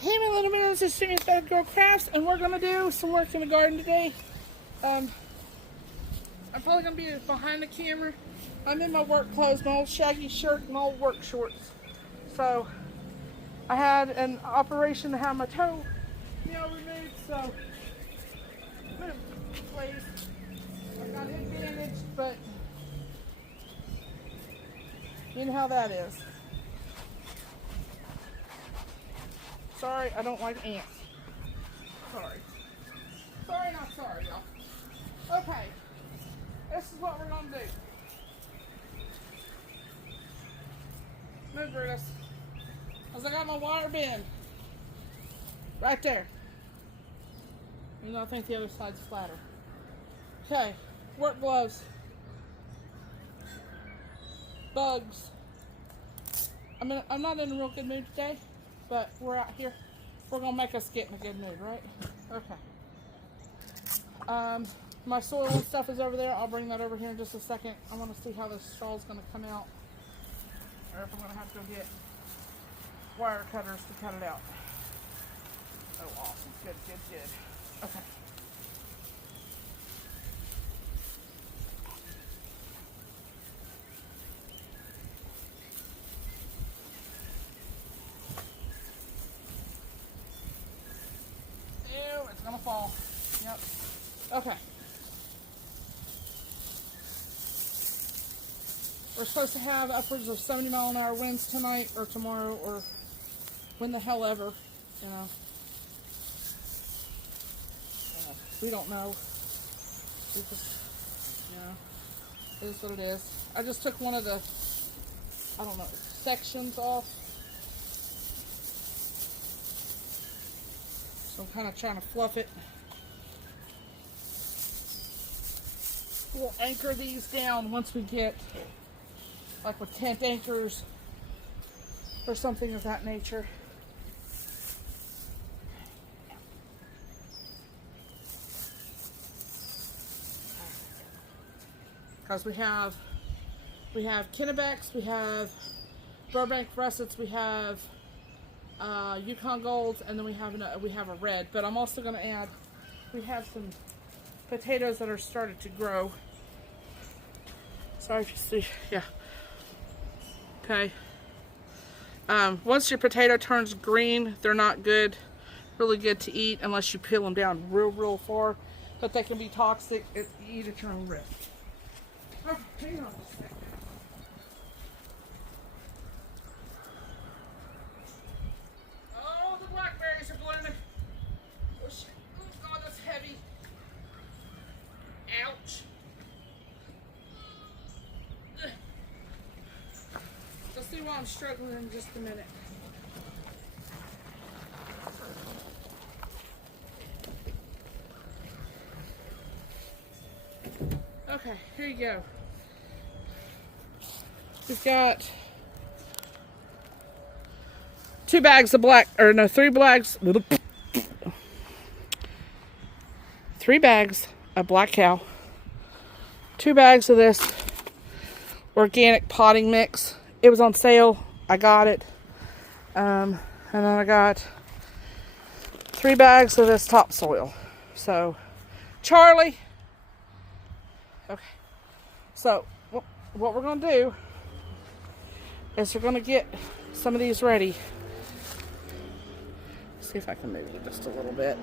Hey my little man, this is Jimmy's Bad Girl Crafts, and we're going to do some work in the garden today. I'm probably going to be behind the camera. I'm in my work clothes, my old shaggy shirt and old work shorts. So, I had an operation to have my toe removed, so, move, please. I got it bandaged, but you know how that is. Sorry, I don't like ants. Sorry. Sorry, not sorry, y'all. Okay. This is what we're going to do. Move, Brutus. Because I got my wire bin. Right there. You know, I think the other side's flatter. Okay. Work gloves. Bugs. I'm not in a real good mood today, but we're out here. We're going to make us get in a good mood, right? Okay. My soil and stuff is over there. I'll bring that over here in just a second. I want to see how this straw is going to come out. Or if I'm going to have to go get wire cutters to cut it out. Oh, awesome. Good, good, good. Okay. Ew, it's going to fall. Yep. Okay. We're supposed to have upwards of 70-mile-an-hour winds tonight or tomorrow or when the hell ever, you know. We don't know. We just, you know, it is what it is. I just took one of the, I don't know, sections off. So I'm kind of trying to fluff it. We'll anchor these down once we get, like with tent anchors or something of that nature. Because we have Kennebecks, we have Burbank Russets, we have Yukon Golds, and then we have a red. But I'm also going to add, we have some potatoes that are started to grow. Sorry if you see, yeah. Okay. Once your potato turns green, they're not good, really good to eat unless you peel them down real far. But they can be toxic if you eat at your own risk. Okay, hang on a second. Oh, the blackberries are blooming. Oh shit. Oh god, that's heavy. Ouch. Let's see why I'm struggling in just a minute. Okay, here you go. We've got 3 bags of black cow, 2 bags of this organic potting mix. It was on sale. I got it. And then I got 3 bags of this topsoil. So, Charlie. Okay. So, what we're going to do is we're going to get some of these ready. See if I can move it just a little bit.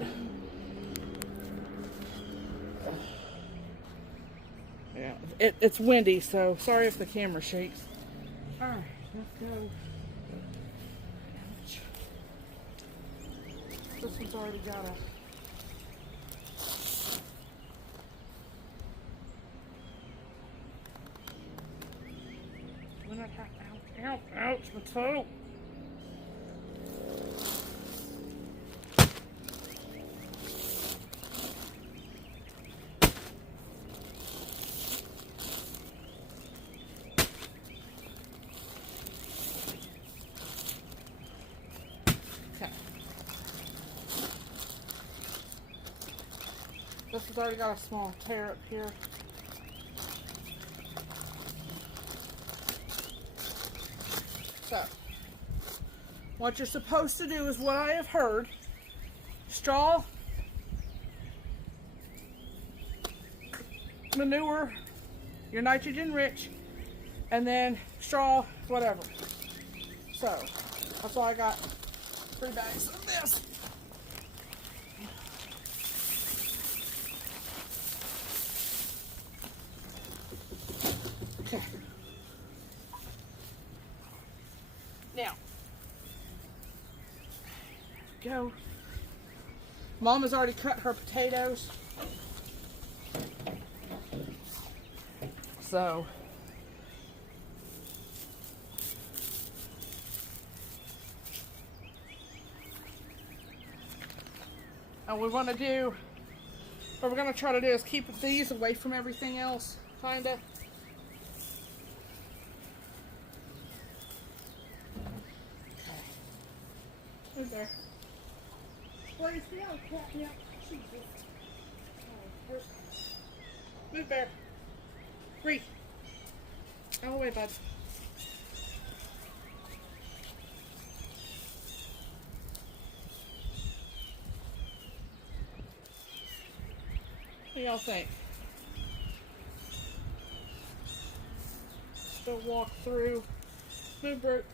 Yeah, it's windy, so sorry if the camera shakes. All right, let's go. This one's already got a... Ouch, my toe. Okay. This has already got a small tear up here. So, what you're supposed to do is what I have heard. Straw, manure, your nitrogen rich, and then straw, whatever. So, that's why I got 3 bags of this. Okay. Now, go. Mom has already cut her potatoes. So, and we want to do, what we're going to try to do is keep these away from everything else, kind of. Move there. Please, yeah, cat, yeah. Jesus. Oh, move there. Free. Out of the way, bud. What do y'all think? Still walk through. Move, Brooke.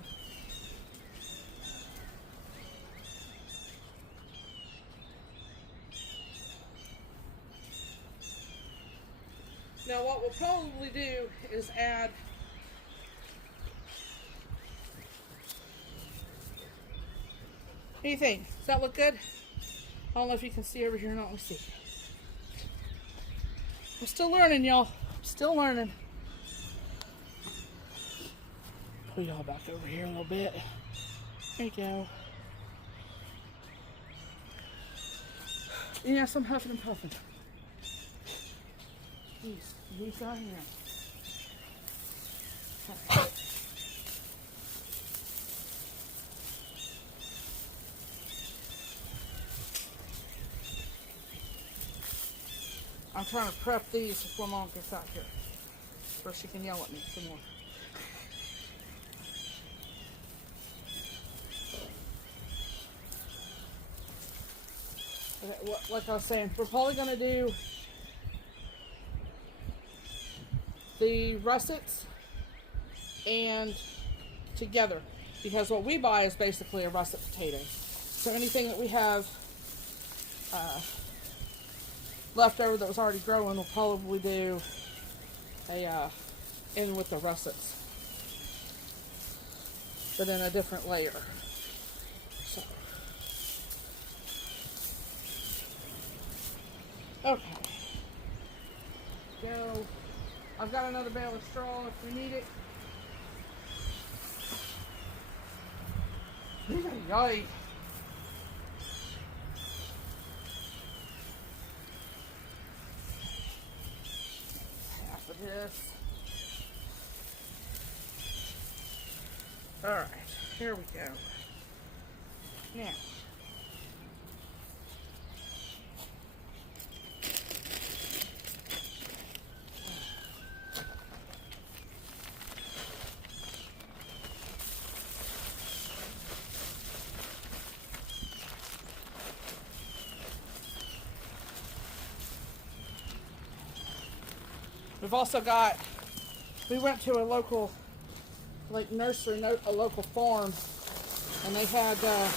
Now what we'll probably do is add anything. Does that look good? I don't know if you can see over here or not. Let's see. I'm still learning, y'all. Still learning. Put y'all back over here a little bit. There you go. Yes, I'm huffing and puffing. These are here. Okay. I'm trying to prep these before Mom gets out here, so she can yell at me some more. Okay, like I was saying, we're probably going to do the russets and together, because what we buy is basically a russet potato. So anything that we have left over that was already growing, we'll probably do a in with the russets, but in a different layer. So, okay, go. I've got another bale of straw if we need it. Yikes. Half of this. Alright, here we go. Now, we've also got, we went to a local, like nursery, a local farm, and they had a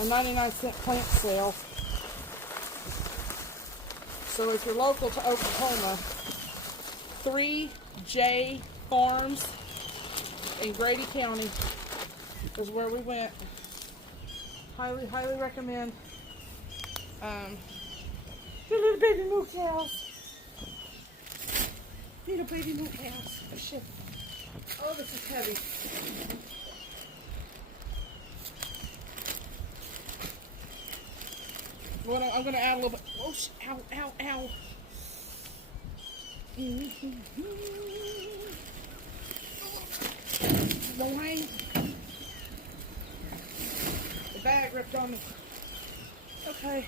99-cent plant sale. So if you're local to Oklahoma, 3J Farms in Grady County is where we went. Highly, highly recommend. Little baby moo cows. Little baby moo cows. Oh shit. Oh, this is heavy. Well, I'm going to add a little bit. Oh, ow, ow, ow. Boy. The bag ripped on me. Okay.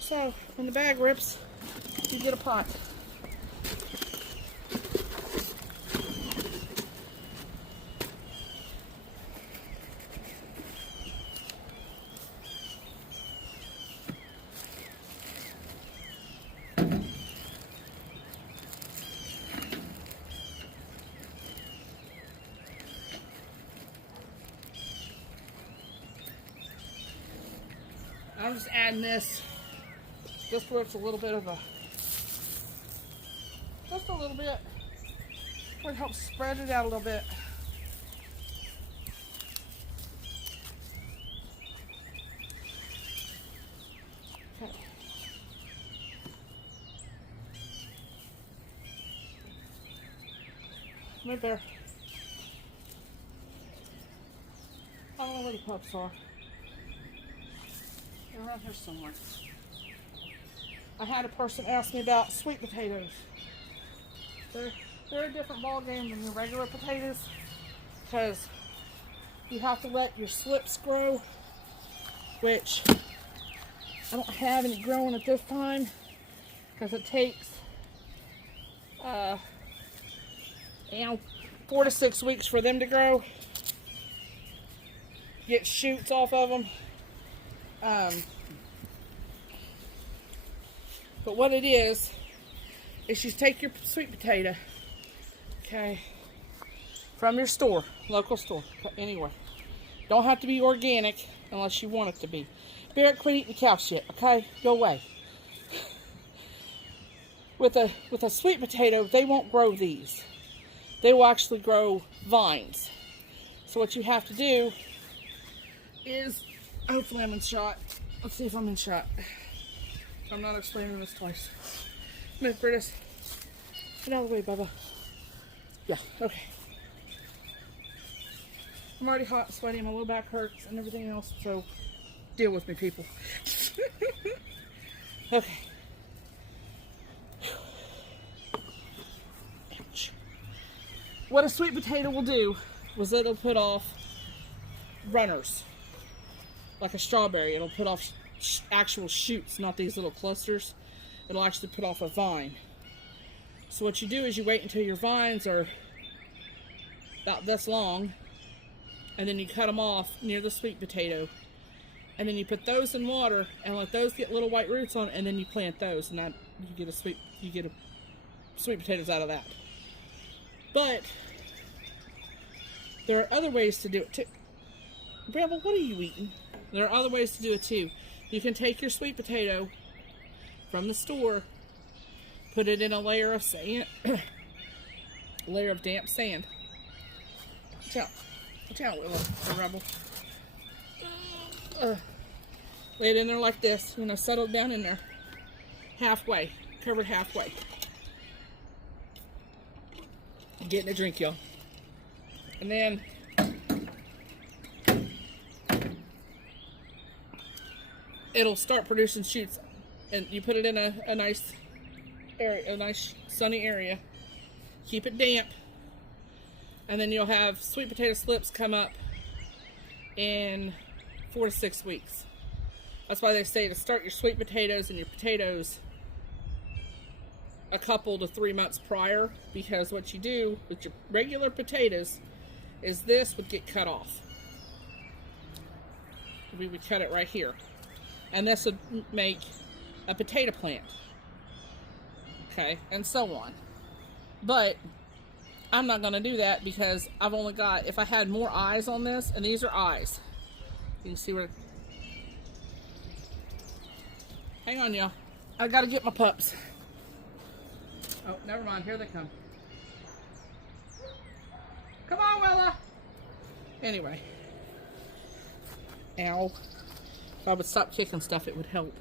So, when the bag rips, you get a pot. I'm just adding this just where it's a little bit of a, just a little bit, where it helps spread it out a little bit. Okay. Right there. I don't know where the pups are. They're around here somewhere. I had a person ask me about sweet potatoes. They're a different ball game than your regular potatoes because you have to let your slips grow, which I don't have any growing at this time because it takes 4 to 6 weeks for them to grow. Get shoots off of them. But what it is you take your sweet potato, okay, from your store, local store, anywhere. Don't have to be organic unless you want it to be. Barrett, quit eating cow shit, okay? Go away. With a sweet potato, they won't grow these. They will actually grow vines. So what you have to do is, hopefully I'm in shot. Let's see if I'm in shot. I'm not explaining this twice. Move, Britus. Get out of the way, Bubba. Yeah, okay. I'm already hot and sweaty. My low back hurts and everything else, so deal with me, people. Okay. Ouch. What a sweet potato will do was it'll put off runners. Like a strawberry, it'll put off actual shoots, not these little clusters. It'll actually put off a vine. So what you do is you wait until your vines are about this long, and then you cut them off near the sweet potato, and then you put those in water and let those get little white roots on, and then you plant those, and that you get a sweet potatoes out of that. But there are other ways to do it too. Bramble, what are you eating? There are other ways to do it too. You can take your sweet potato from the store, put it in a layer of sand, layer of damp sand. Watch out, little Rebel. Lay it in there like this, settle it down in there. Halfway, covered halfway. Getting a drink, y'all. And then it'll start producing shoots, and you put it in a nice area, a nice sunny area. Keep it damp, and then you'll have sweet potato slips come up in 4 to 6 weeks. That's why they say to start your sweet potatoes and your potatoes a couple to 3 months prior, because what you do with your regular potatoes is this would get cut off. We would cut it right here. And this would make a potato plant. Okay, and so on. But I'm not going to do that because I've only got, if I had more eyes on this, and these are eyes. You can see where, hang on, y'all. I got to get my pups. Oh, never mind, here they come. Come on, Willa. Anyway. Ow. If I would stop kicking stuff, it would help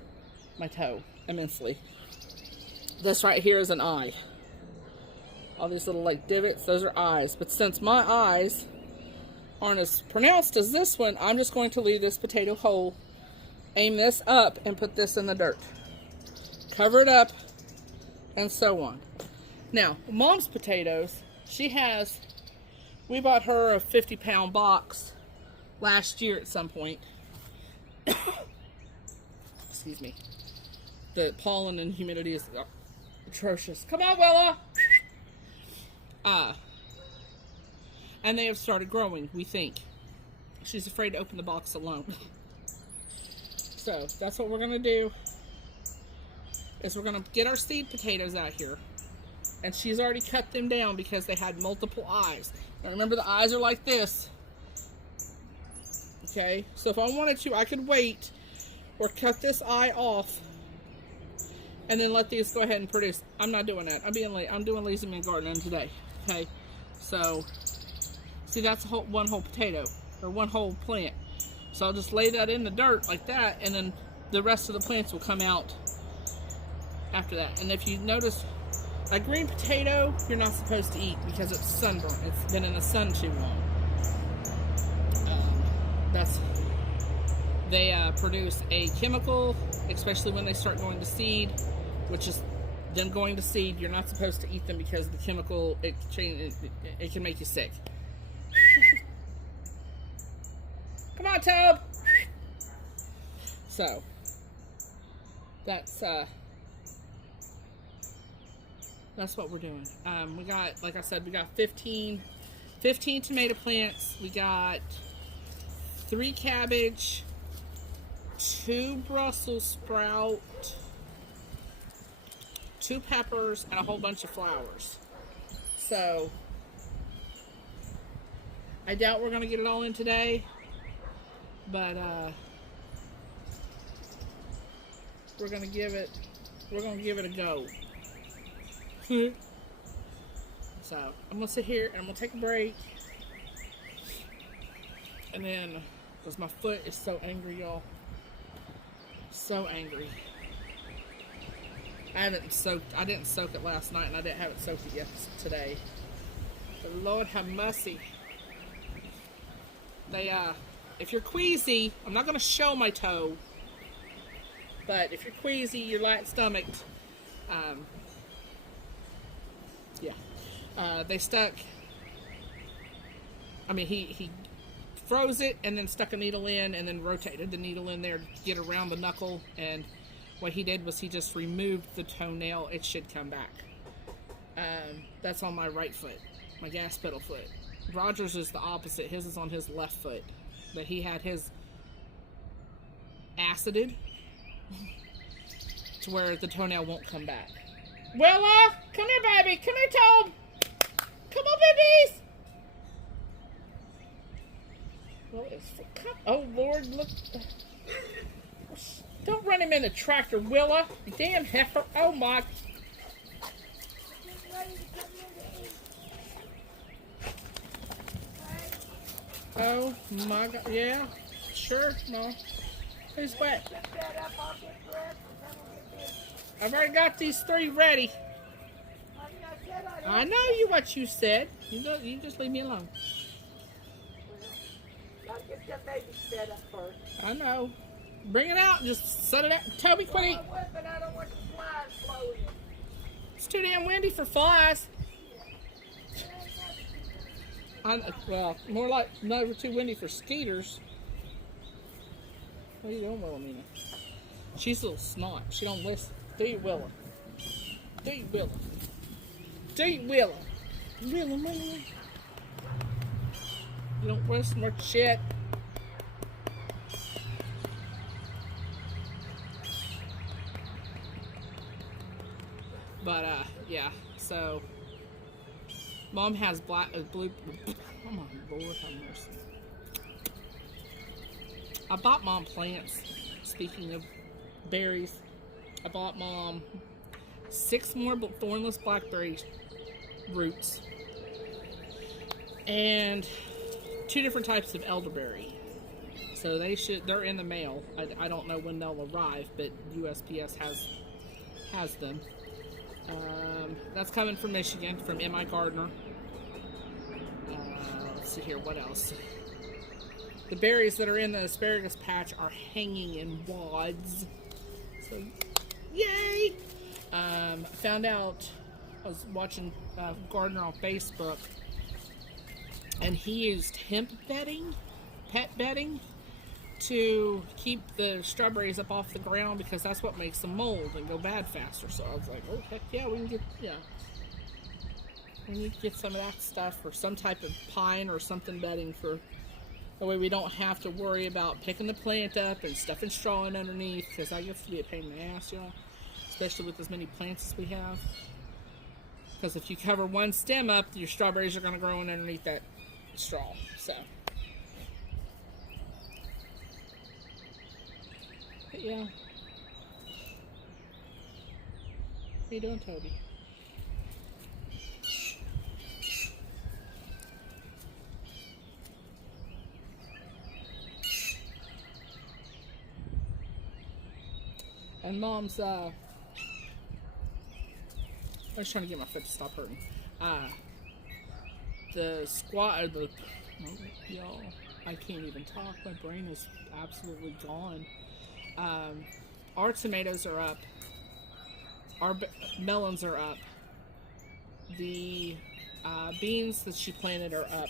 my toe immensely. This right here is an eye. All these little like divots, those are eyes. But since my eyes aren't as pronounced as this one, I'm just going to leave this potato whole, aim this up, and put this in the dirt. Cover it up, and so on. Now, Mom's potatoes, we bought her a 50-pound box last year at some point. Excuse me. The pollen and humidity is atrocious. Come on, Willa! And they have started growing, we think. She's afraid to open the box alone. So, that's what we're going to do. Is we're going to get our seed potatoes out here. And she's already cut them down because they had multiple eyes. Now remember, the eyes are like this. Okay? So if I wanted to, I could wait. or cut this eye off and then let these go ahead and produce. I'm not doing that. I'm being late. I'm doing lazy man gardening today. Okay, so see, that's one whole potato or one whole plant. So I'll just lay that in the dirt like that, and then the rest of the plants will come out after that. And if you notice, a green potato you're not supposed to eat because it's sunburnt. It's been in the sun too long. They produce a chemical, especially when they start going to seed, which is them going to seed. You're not supposed to eat them because the chemical, it can make you sick. Come on, Tobe. So that's what we're doing. We got, like I said, we got 15 tomato plants. We got 3 cabbage, 2 Brussels sprout, 2 peppers, and a whole bunch of flowers. So I doubt we're gonna get it all in today, but we're gonna give it a go. So I'm gonna sit here and I'm gonna take a break, and then, because my foot is so angry, y'all, so angry. I didn't soak it last night, and I didn't have it soaked yet today. But Lord have mercy. If you're queasy, I'm not gonna show my toe, but if you're queasy, you're light stomached, they stuck. I mean, he froze it and then stuck a needle in and then rotated the needle in there to get around the knuckle. And what he did was he just removed the toenail. It should come back. That's on my right foot, my gas pedal foot. Roger's is the opposite. His is on his left foot, but he had his acided to where the toenail won't come back. Willa, come here, baby. Come here, Tobe. Come on, babies. Oh, Lord, look. Don't run him in the tractor, Willa. You damn heifer. Oh, my. Oh, my God. Yeah, sure, Mom. Who's wet? I've already got these 3 ready. I know what you said. You just leave me alone. Get that baby set up first. I know. Bring it out and just set it out. Toby, quit eating. I don't want the flies blowing. It's too damn windy for flies. Well, more like never too windy for skeeters. What are you doing, Wilhelmina? She's a little snot. She don't listen. Do you, Willa? Do you, Willa? Do you, Willa? Wilhelmina. You don't listen to shit. But, yeah, so Mom has blue, oh my Lord have mercy. I bought Mom plants, speaking of berries. I bought Mom 6 more thornless blackberry roots and 2 different types of elderberry. So they're in the mail. I don't know when they'll arrive, but USPS has them. That's coming from Michigan, from M.I. Gardner. Let's see here, what else? The berries that are in the asparagus patch are hanging in wads. So, yay! I found out, I was watching Gardner on Facebook, and he used hemp bedding, pet bedding, to keep the strawberries up off the ground because that's what makes them mold and go bad faster. So I was like, oh, heck yeah, we need to get some of that stuff, or some type of pine or something bedding, for that way we don't have to worry about picking the plant up and stuffing straw in underneath, because that gets to be a pain in the ass, y'all, especially with as many plants as we have. Because if you cover one stem up, your strawberries are going to grow in underneath that straw. So yeah. How you doing, Toby? And Mom's, I was trying to get my foot to stop hurting. The squat, oh, y'all, I can't even talk. My brain is absolutely gone. Our tomatoes are up. Our melons are up. The beans that she planted are up.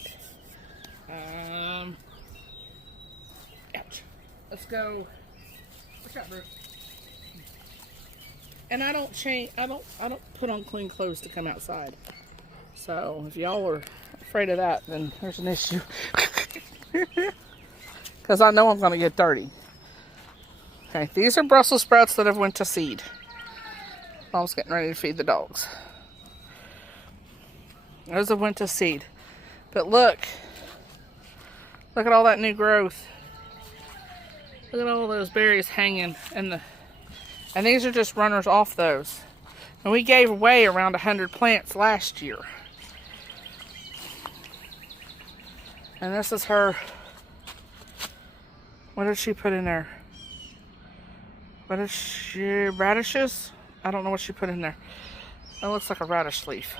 Ouch. Let's go. What's up, bro? And I don't change. I don't put on clean clothes to come outside. So if y'all are afraid of that, then there's an issue. Because I know I'm going to get dirty. Okay, these are Brussels sprouts that have went to seed. Mom's getting ready to feed the dogs. Those have went to seed. But look at all that new growth. Look at all those berries hanging, and these are just runners off those. And we gave away around 100 plants last year. And this is her. What did she put in there? What is she? Radishes? I don't know what she put in there. That looks like a radish leaf.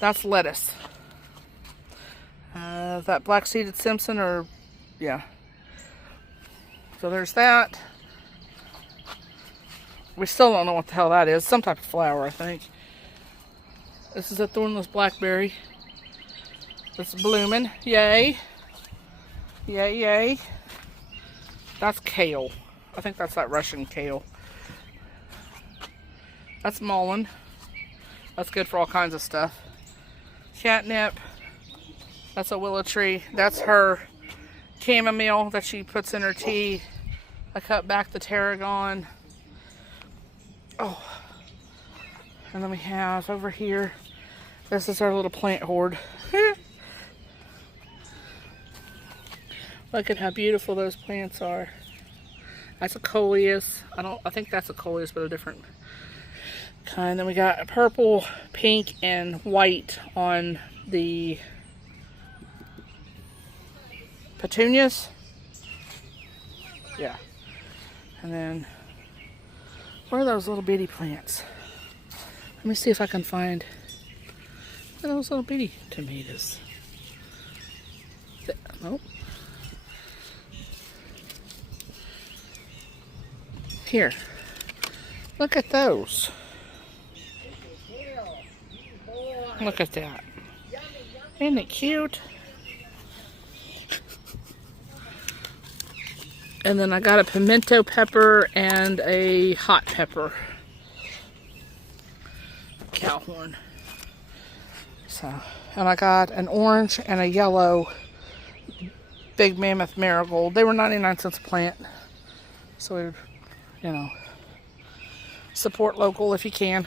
That's lettuce. That black-seeded Simpson, or yeah. So there's that. We still don't know what the hell that is. Some type of flower, I think. This is a thornless blackberry. It's blooming. Yay. Yay, yay. That's kale. I think that's that Russian kale. That's mullein. That's good for all kinds of stuff. Catnip. That's a willow tree. That's her chamomile that she puts in her tea. I cut back the tarragon. Oh. And then we have over here, this is our little plant hoard. Look at how beautiful those plants are. That's a coleus. I think that's a coleus, but a different kind. Then we got purple, pink, and white on the petunias. Yeah. And then, where are those little bitty plants? Let me see if I can find those little bitty tomatoes. Nope. Here. Look at those. Look at that. Isn't it cute? And then I got a pimento pepper and a hot pepper. Cowhorn. So, and I got an orange and a yellow big mammoth marigold. They were 99 cents a plant. So we would, you know, support local if you can.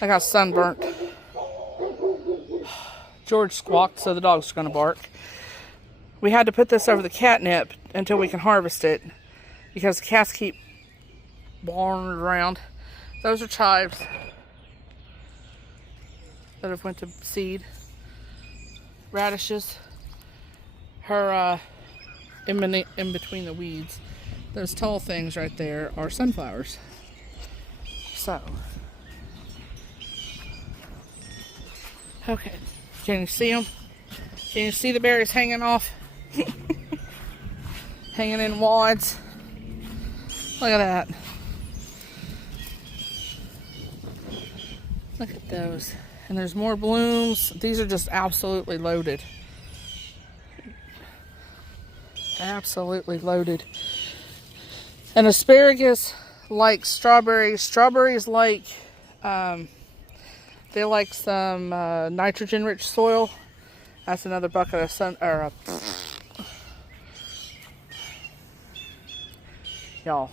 I got sunburnt. George squawked, so the dog's going to bark. We had to put this over the catnip until we can harvest it because the cats keep wandering around. Those are chives that have went to seed. Radishes. Her in between the weeds. Those tall things right there are sunflowers. So, okay. Can you see them? Can you see the berries hanging off? Hanging in wads. Look at that. Look at those. And there's more blooms. These are just absolutely loaded. Absolutely loaded. And asparagus like strawberries. Strawberries like they like some nitrogen-rich soil. That's another bucket of y'all,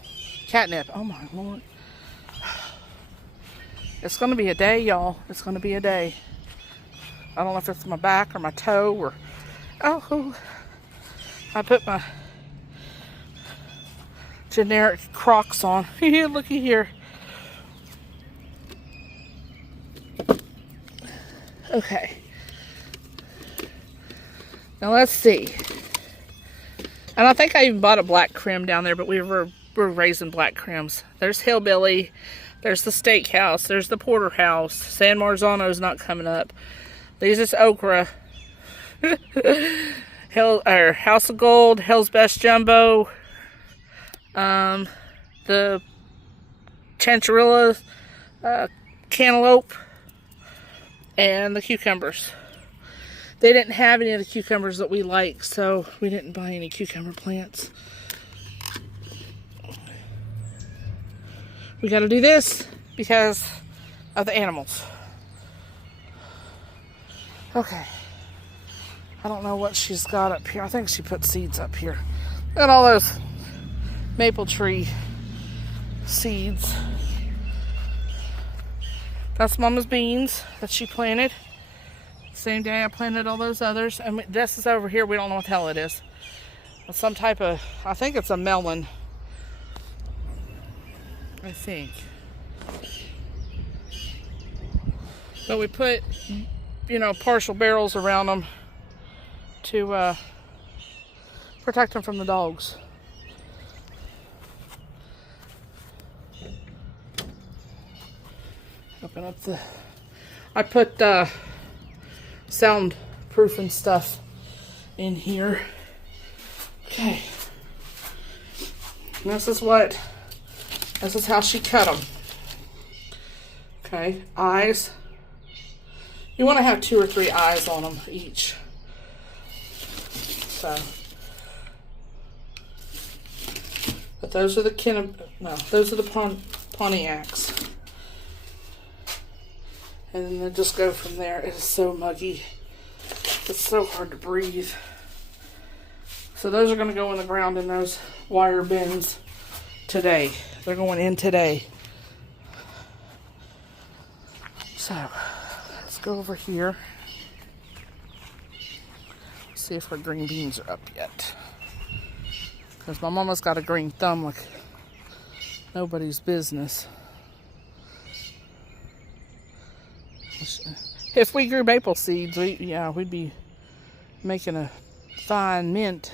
catnip. Oh my Lord. It's going to be a day, y'all. It's going to be a day. I don't know if it's my back or my toe or Oh, I put my generic Crocs on. Looky here. Okay. Now let's see. And I think I even bought a black crim down there, but we're raising black crims. There's Hillbilly. There's the Steakhouse. There's the Porterhouse. San Marzano's not coming up. These is Okra. House of Gold. Hell's Best Jumbo. The Chantarilla. Cantaloupe. And the cucumbers. They didn't have any of the cucumbers that we like, so we didn't buy any cucumber plants. We got to do this because of the animals. Okay. I don't know what she's got up here. I think she put seeds up here. Look at all those maple tree seeds. That's Mama's beans that she planted. Same day I planted all those others. And this is over here. We don't know what the hell it is. It's some type of, I think it's a melon. I think. But we put, partial barrels around them to protect them from the dogs. Open up the, I put soundproofing stuff in here. Okay. And this is how she cut them. Okay, eyes. You want to have 2 or 3 eyes on them each. So, but those are the Pontiacs. And then they just go from there. It is so muggy. It's so hard to breathe. So those are going to go in the ground in those wire bins today. They're going in today. So, let's go over here. See if our green beans are up yet. Because my mama's got a green thumb like nobody's business. If we grew maple seeds, we'd be making a fine mint.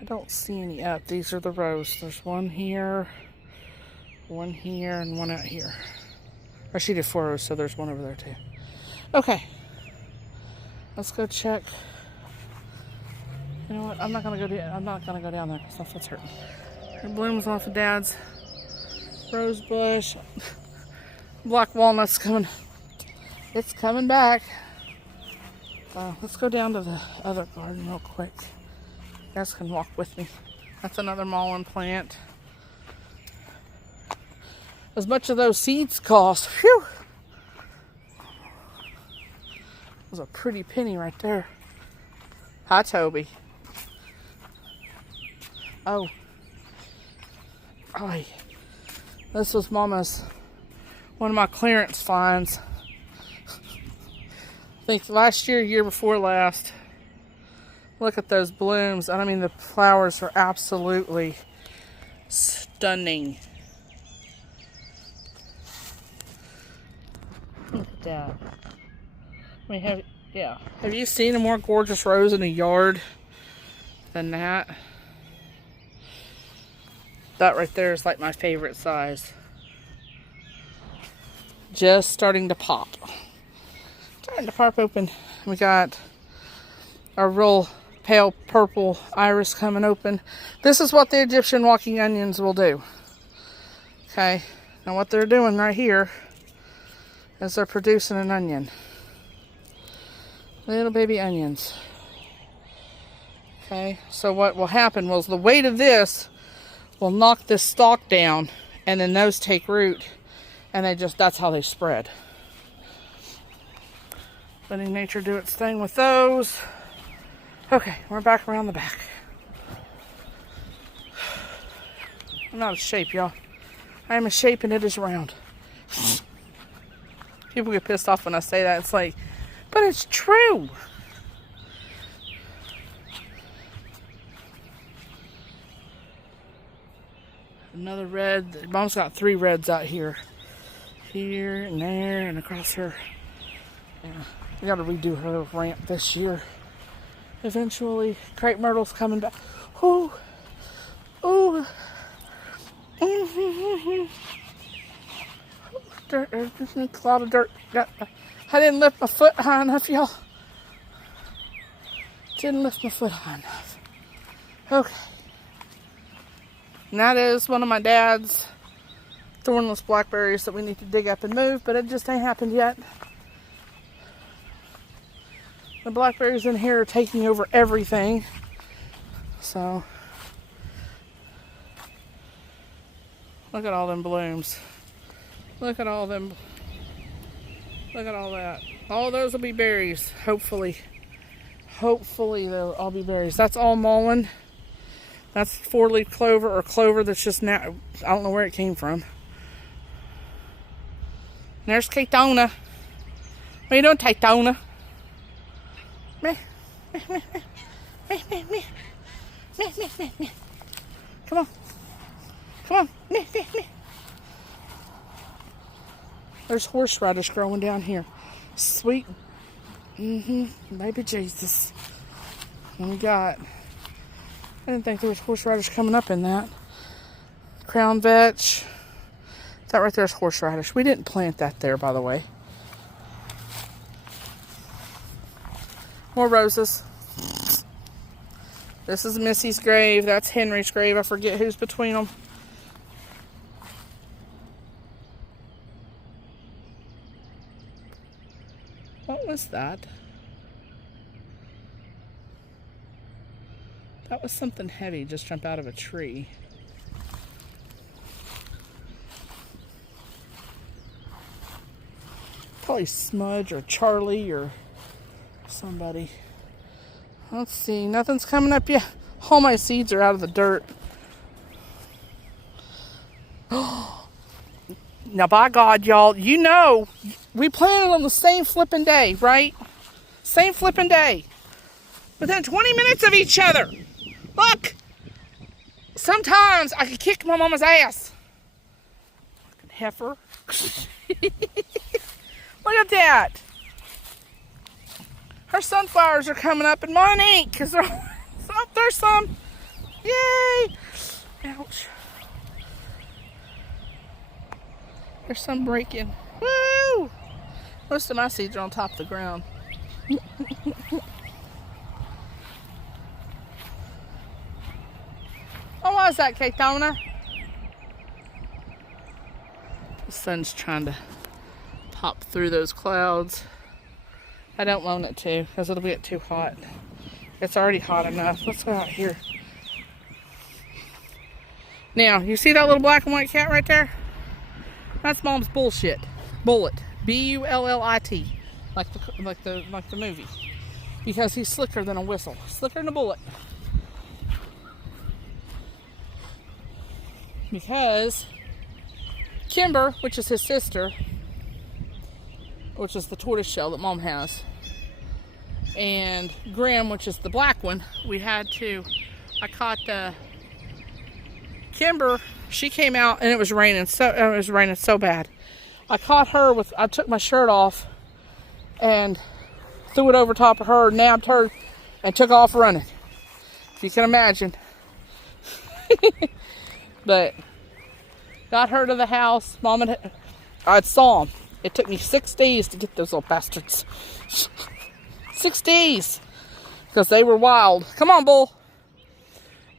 I don't see any up. These are the rows. There's one here, and one out here. Or she did 4 rows, so there's one over there too. Okay. Let's go check. You know what? I'm not gonna go down there because that's hurting. Her blooms off of Dad's rose bush. Black walnut's coming. It's coming back. Let's go down to the other garden real quick. You guys can walk with me. That's another mullein plant. As much as those seeds cost, phew! That was a pretty penny right there. Hi, Toby. Oh. Ay. This was Mama's, one of my clearance finds. I think last year before last. Look at those blooms. I mean, the flowers are absolutely stunning. Look at that. I mean, have you seen a more gorgeous rose in a yard than that? That right there is like my favorite size. Just starting to pop. Starting to pop open. We got a real pale purple iris coming open. This is what the Egyptian walking onions will do. Okay. Now what they're doing right here is they're producing an onion. Little baby onions. Okay. So what will happen was the weight of this will knock this stalk down, and then those take root, and that's how they spread. Letting nature do its thing with those. Okay, we're back around the back. I'm not a shape, y'all. I am a shape and it is round. People get pissed off when I say that. It's like, but it's true. Another red. Mom's got 3 reds out here. Here and there and across her. Yeah, we got to redo her ramp this year. Eventually, crepe myrtle's coming back. Ooh, ooh. Dirt, there's a cloud of dirt. I didn't lift my foot high enough, y'all. Didn't lift my foot high enough. Okay. And that is one of my dad's thornless blackberries that we need to dig up and move, but it just ain't happened yet. The blackberries in here are taking over everything. So, look at all them blooms. Look at all them. Look at all that. All those will be berries, hopefully. Hopefully they'll all be berries. That's all mullein. That's 4-leaf clover or clover that's just now. I don't know where it came from. There's Katona. What are you doing, Katona? Me. Come on. Come on. Me. There's horseradish growing down here. Sweet. Baby Jesus. And we got. I didn't think there was horseradish coming up in that. Crown vetch. That right there is horseradish. We didn't plant that there, by the way. More roses. This is Missy's grave. That's Henry's grave. I forget who's between them. What was that? That was something heavy just jumped out of a tree. Probably Smudge or Charlie or somebody. Let's see. Nothing's coming up yet. All my seeds are out of the dirt. Now, by God, y'all, you know, we planted on the same flipping day, right? Same flipping day. Within 20 minutes of each other. Look. Sometimes I could kick my mama's ass. Heifer. Look at that. Her sunflowers are coming up and mine ain't because there's some. Yay. Ouch. There's some breaking. Woo! Most of my seeds are on top of the ground. What was that, Katona? The sun's trying to pop through those clouds. I don't want it to because it'll get too hot. It's already hot enough. Let's go out here. Now, you see that little black and white cat right there? That's Mom's bullshit. Bullet. B-U-L-L-I-T. Like the movie. Because he's slicker than a whistle. Slicker than a bullet. Because Kimber, which is his sister, which is the tortoise shell that Mom has, and Grim, which is the black one, I caught Kimber. She came out and it was raining so bad. I caught her I took my shirt off and threw it over top of her, nabbed her, and took off running. If you can imagine. But got her to the house. I saw them. It took me 6 days to get those little bastards. 6 days. Because they were wild. Come on, Bull.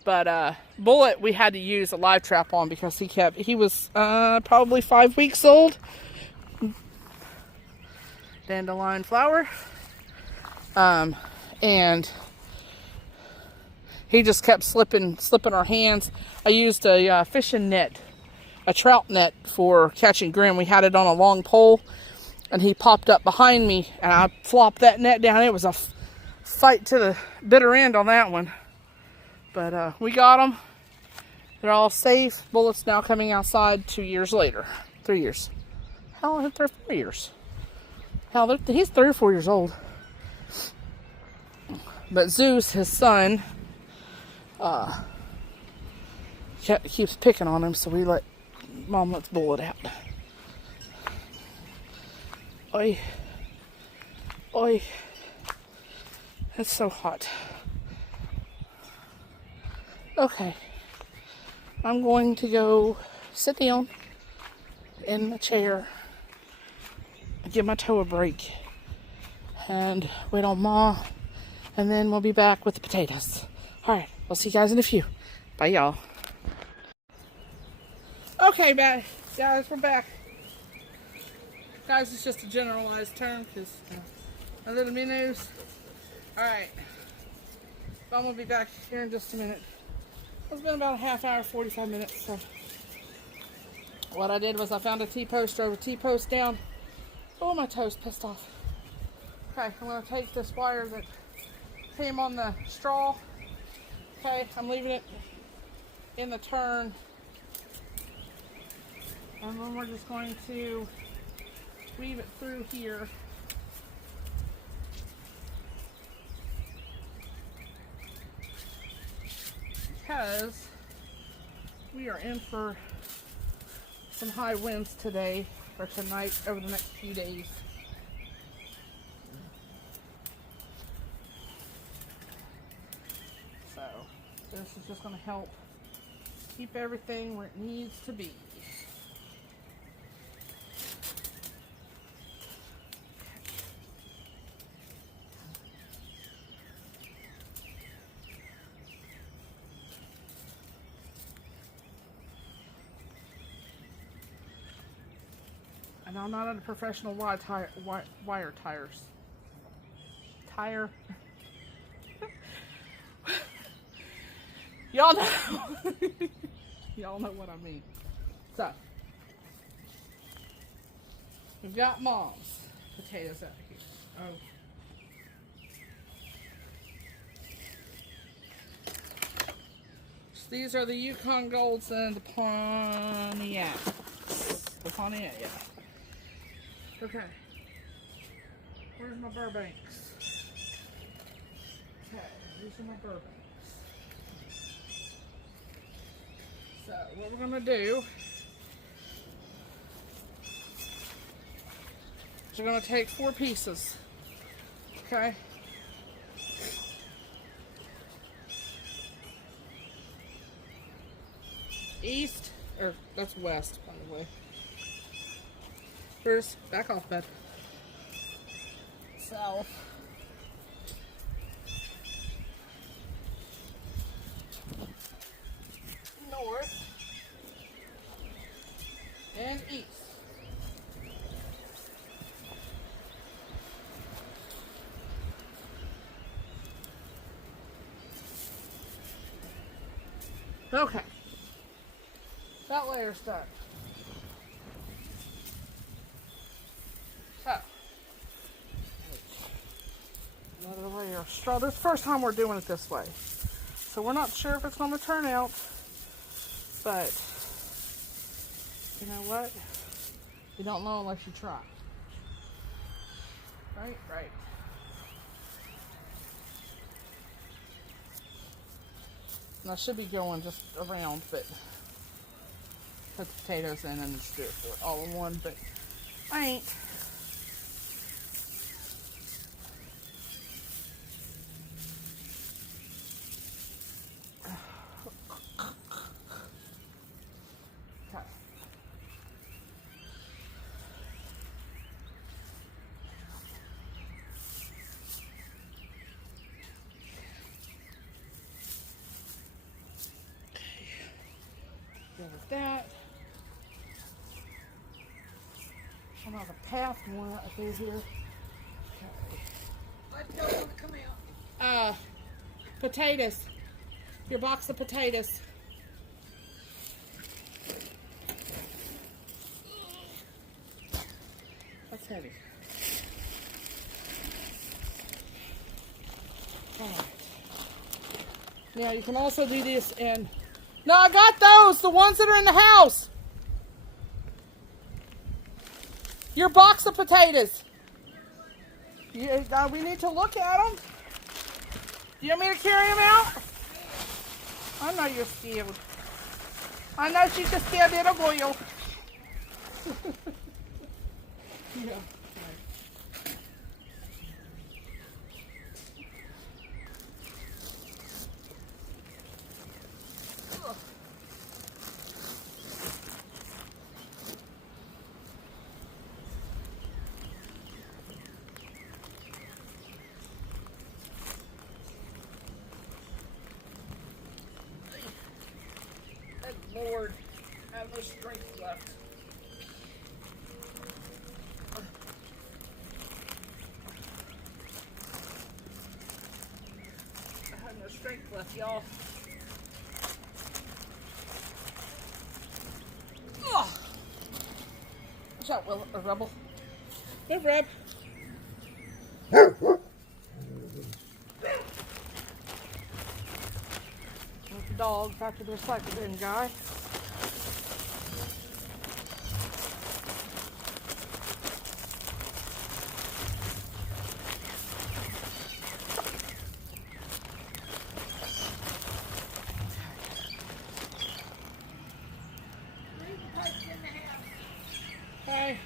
But Bullet, we had to use a live trap on because he was probably 5 weeks old. Dandelion flower. And he just kept slipping our hands. I used a fishing net, a trout net for catching Grim. We had it on a long pole, and he popped up behind me, and I flopped that net down. It was a fight to the bitter end on that one. But we got them. They're all safe. Bullet's now coming outside 2 years later. 3 years. Hell, they're 4 years. Hell, he's 3 or 4 years old. But Zeus, his son, keeps picking on him, so we let Mom lets Bullet out. Oi. Oi. It's so hot. Okay. I'm going to go sit down in the chair, give my toe a break, and wait on Ma, and then we'll be back with the potatoes. Alright, I'll see you guys in a few. Bye, y'all. Okay, guys, we're back. Guys, it's just a generalized term because a little me news. Alright, I'm going to be back here in just a minute. It's been about a half hour, 45 minutes, so what I did was I found a T-post, drove a T-post down. Oh, my toe's pissed off. Okay, I'm going to take this wire that came on the straw. Okay, I'm leaving it in the turn. And then we're just going to weave it through here. Because we are in for some high winds today, or tonight, over the next few days. So, this is just going to help keep everything where it needs to be. And I'm not a professional wire tires. Tire. Y'all know. Y'all know what I mean. So, we've got Mom's potatoes out here. Oh. So these are the Yukon Golds and the Pontiac. The Pontiac, yeah. Okay. Where's my Burbanks? Okay, these are my Burbanks. So, what we're going to do is we're going to take 4 pieces. Okay? East, or that's west, by the way. Here's, back off, bud. South. North. And east. Okay. That layer's done. So, another layer of straw. This is the first time we're doing it this way. So we're not sure if it's going to turn out, but you know what? You don't know unless you try. Right? Right. And I should be going just around, but put the potatoes in and just do it all in one, but I ain't. Okay. Go with that. I'm on the path one up through here. Okay. I don't want to come out. Potatoes. Your box of potatoes. That's heavy. Alright. Now you can also do this in... No, I got those! The ones that are in the house! Your box of potatoes. We need to look at them. Do you want me to carry them out? I know you're scared. I know she just stand in a boil. Yeah. Good Lord, I have no strength left. I have no strength left, y'all. Watch out, Will, or Rebel. Move, Reb. With the dog back to the recycle bin, guy. Okay.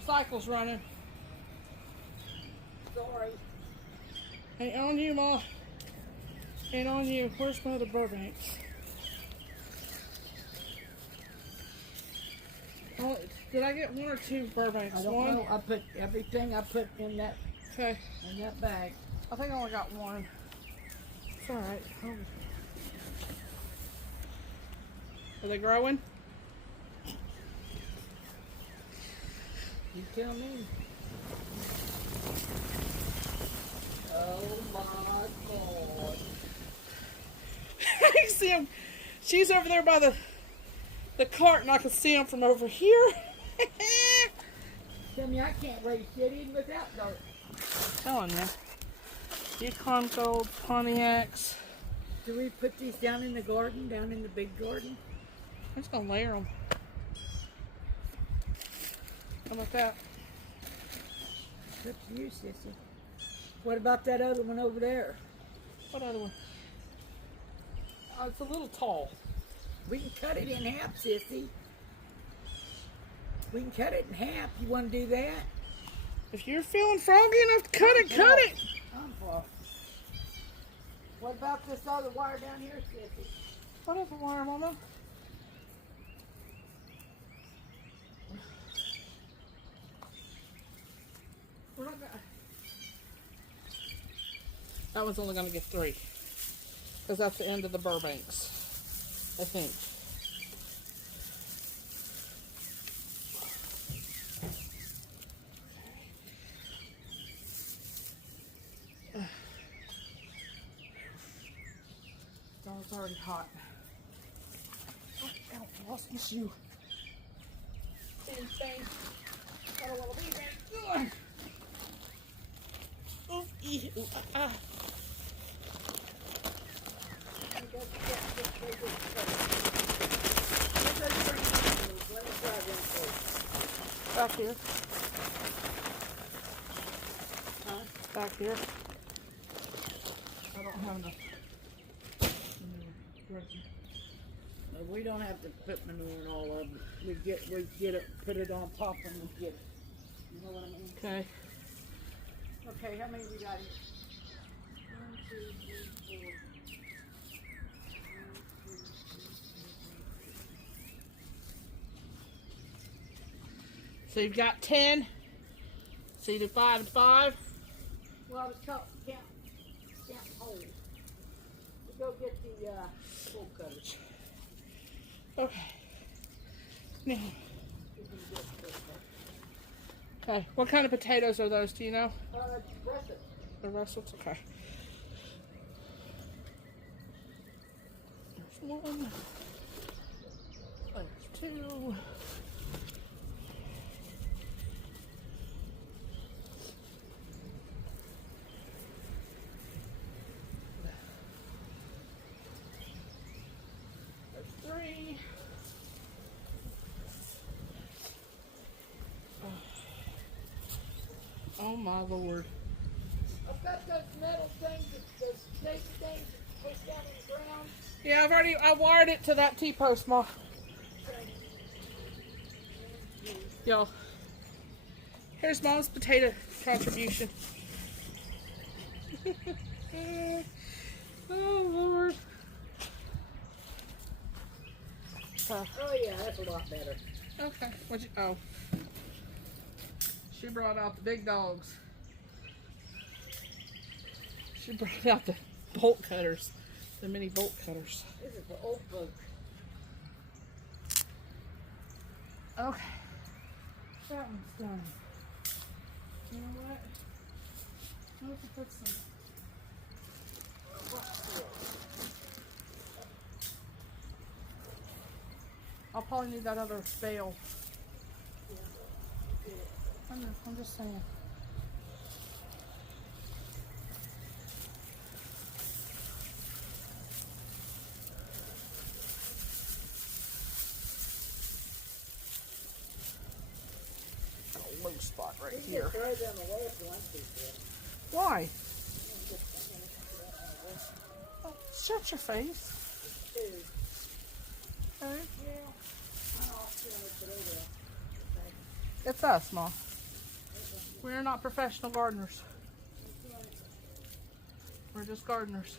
Recycle's running. Sorry. Ain't on you, Ma. Ain't on you. Where's my other Burbanks? Oh, did I get one or two Burbanks? I don't One? know. I put everything I put in that Okay. bag. I think I only got one. It's alright. Are they growing? You tell me. Oh my God. I can see them. She's over there by the cart, and I can see them from over here. Tell me I can't raise shit even without dirt. I'm telling you. Yukon Gold, Pontiacs. Do we put these down in the garden, down in the big garden? I'm just gonna layer them. How about that? Good for you, sissy. What about that other one over there? What other one? Oh, it's a little tall. We can cut it in half, sissy. We can cut it in half. You want to do that? If you're feeling froggy enough to cut it, cut it. I'm for. What about this other wire down here, sissy? What is the wire, Mama? We're not gonna... That one's only gonna get 3. Because that's the end of the Burbanks, I think. It's already hot. Oh, ow, I lost my shoe. Thing. I don't want to be there. Ooh, ooh, ah. Back here. Huh? Back here. I don't have enough. No, we don't have to put manure in all of it. We get it, put it on top and we get it. You know what I mean? Okay. Okay, how many we got here? 1, 2, 3, 4. So you've got 10. So you do 5 and 5. Well, I was count holes. We go get the hole cutters. Okay. Now. Okay. What kind of potatoes are those? Do you know? Russet. The Russell's? Okay. There's 1. There's 2. There's 3. Oh my Lord. I've got those metal things, those stake things that push down in the ground. Yeah, I wired it to that T-post, Ma. Y'all, here's Mom's potato contribution. Oh, Lord. Oh yeah, that's a lot better. Okay, oh. She brought out the big dogs. She brought out the bolt cutters. The mini bolt cutters. This is for old folks. Okay. That one's done. You know what? I'm going to put some. I'll probably need that other bale. I'm just saying. A low spot right here. Throw them away if you want to. Why? Oh, shut your face. Okay. It's us, Ma. We're not professional gardeners. We're just gardeners.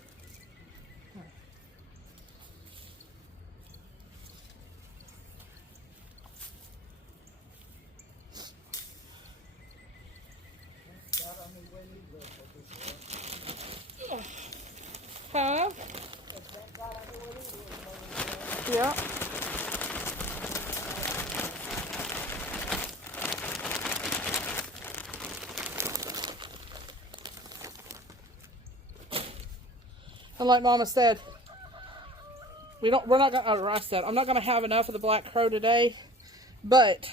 Huh? Yeah. And like Mama said, we're not gonna, or I said, I'm not gonna have enough of the black crow today, but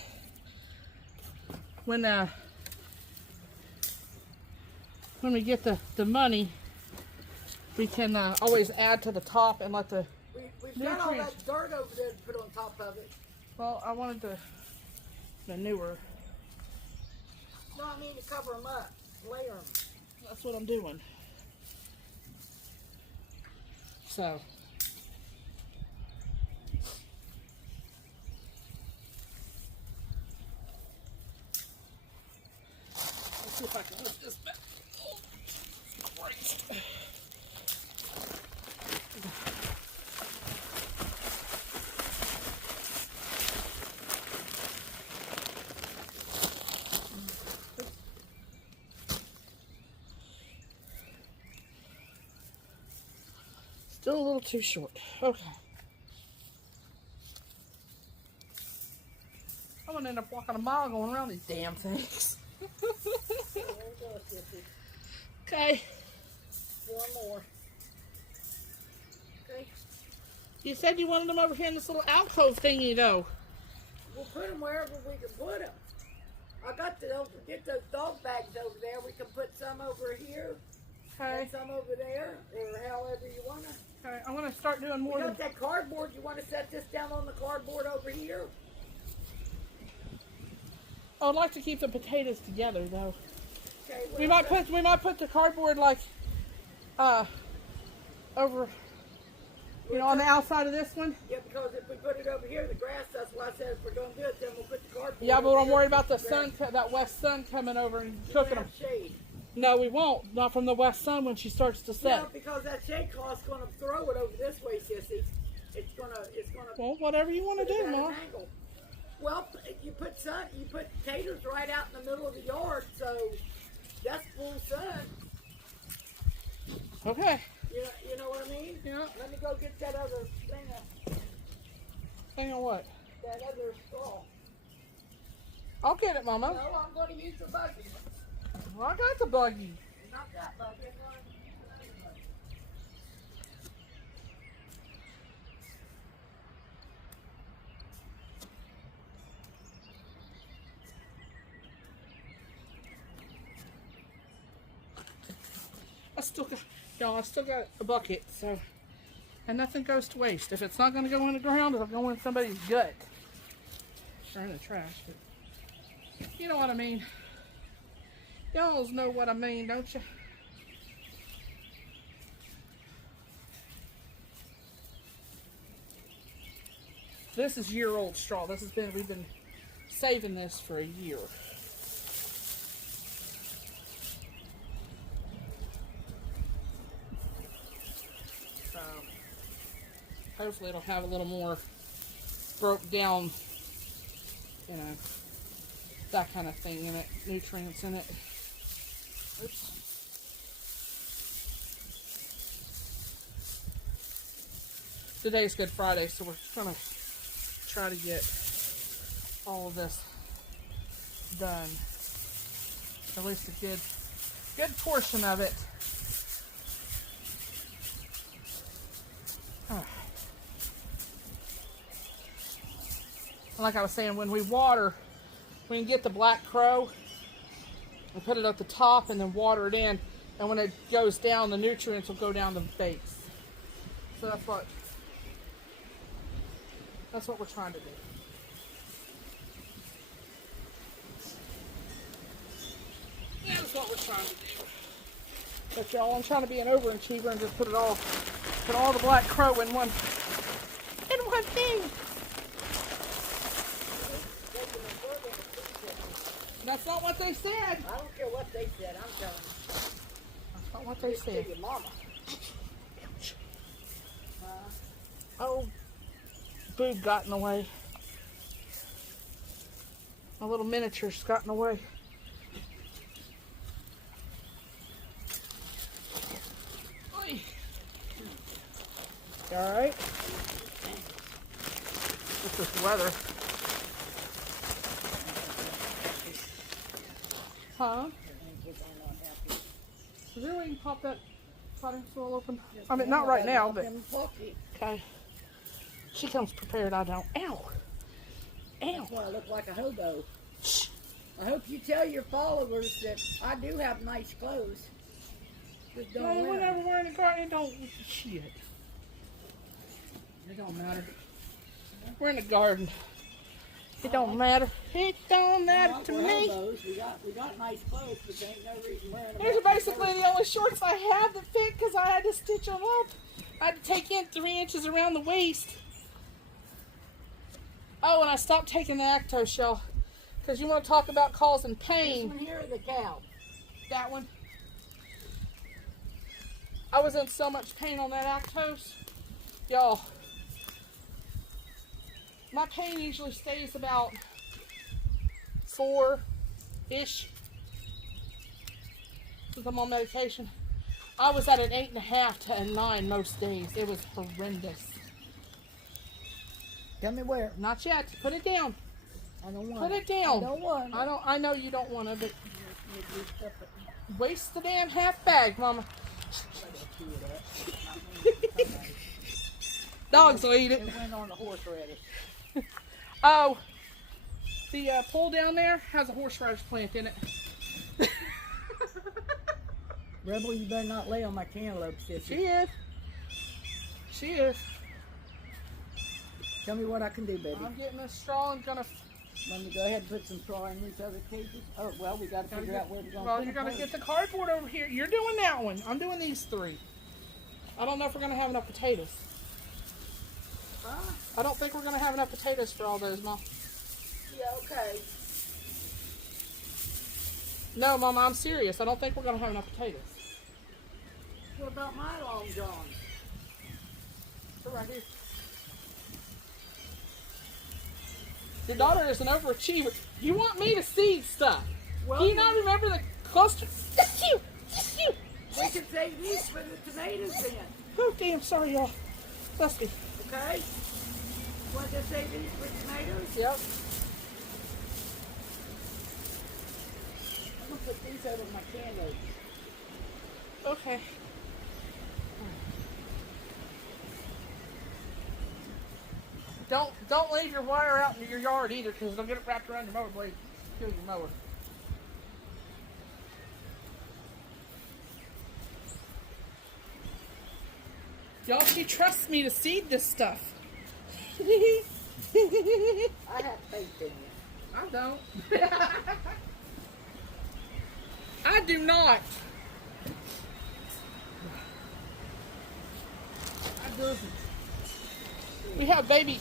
when we get the money, we can always add to the top and let the We've got all that dirt over there to put on top of it. Well, I wanted the newer. No, I mean to cover them up, layer them. That's what I'm doing. So. Let's see if I can lift this back. Oh, Christ. Still a little too short. Okay. I'm gonna end up walking a mile going around these damn things. Okay. One more. Okay. You said you wanted them over here in this little alcove thingy, though. We'll put them wherever we can put them. I got to don't forget those dog bags over there. We can put some over here. Okay. And some over there, or however you want to. Okay, I'm gonna start doing more. You got that cardboard? You want to set this down on the cardboard over here? I would like to keep the potatoes together, though. Okay. We might put the cardboard like over, you know, on the outside of this one. Yeah, because if we put it over here, the grass. That's why I said if we're going to do it, then we'll put the cardboard. Yeah, but over I'm here worried about the grass. sun, that west sun coming over and You cooking have them. shade. No, we won't. Not from the west sun when she starts to set. Yeah, because that shade cloth's going to throw it over this way, sissy. It's gonna. Well, whatever you want to do, Ma. Well, you put taters right out in the middle of the yard, so that's full sun. Okay. You know what I mean? Yeah. Let me go get that other thing. Hang on, what? That other straw. I'll get it, Mama. No, I'm going to use the buggy. Well, I got the buggy. Not that buggy. I still got a bucket, so, and nothing goes to waste. If it's not going to go in the ground, it'll go in somebody's gut. Or in the trash, but you know what I mean. Y'all know what I mean, don't you? This is year-old straw. We've been saving this for a year. So hopefully it'll have a little more broke down, you know, that kind of thing in it, nutrients in it. Oops. Today's Good Friday, so we're gonna try to get all of this done. At least a good portion of it. Like I was saying, when we water, we can get the black crow and put it at the top and then water it in. And when it goes down, the nutrients will go down the base. So that's what we're trying to do. That's what we're trying to do. But y'all, I'm trying to be an overachiever and just put all the black crow in one thing. That's not what they said. I don't care what they said. I'm telling you. That's not what they said. Your mama. Oh, boob got in the way. My little miniatures got in the way. Oy. You all right? It's this weather. Huh? Is there a way you can pop that potting soil open? I mean, not right now, but... Okay. She comes prepared, I don't. Ow! Ow! That's why I look like a hobo. I hope you tell your followers that I do have nice clothes. Just don't No, wear we're them. never wearing a garden. It don't... Shit. It don't matter. We're in the garden. It don't matter. It don't matter to me. Hobos. We got nice clothes, but there ain't no reason wearing them. These are basically the only shorts I have that fit because I had to stitch them up. I had to take in 3 inches around the waist. Oh, and I stopped taking the Acto shell because you want to talk about causing pain. This one here or the cow? That one. I was in so much pain on that Actos. Y'all. My pain usually stays about 4-ish because I'm on medication. I was at an 8.5 to a 9 most days. It was horrendous. Tell me where. Not yet. Put it down. I don't want Put it. it down. I don't want it. I know you don't want to, but waste the damn half bag, Mama. Dogs will eat it. It went on the horseradish. Oh, the pole down there has a horseradish plant in it. Rebel, you better not lay on my cantaloupe, sister. She is. She is. Tell me what I can do, baby. I'm getting this straw and gonna. Let me go ahead and put some straw in these other cages. Oh, well, we got to figure out where we're going to Well, put you're them gonna first. get the cardboard over here. You're doing that one. I'm doing these 3. I don't know if we're gonna have enough potatoes. Huh? I don't think we're gonna have enough potatoes for all those, Mom. Yeah, okay. No, Mama, I'm serious. I don't think we're gonna have enough potatoes. What about my long john? They're right here. Your daughter is an overachiever. You want me to seed stuff. Well, Do you not remember the cluster? Just you! Just you! we can save these for the tomatoes then. Oh, damn, sorry, y'all. Bless me. Okay? Want to save these for tomatoes? Yep. I'm going to put these over my candles. Okay. Don't leave your wire out in your yard either, because it'll get it wrapped around your mower blade. Kill your mower. Y'all, she trusts me to seed this stuff. I have faith in you. I don't. I do not. I doesn't. We have baby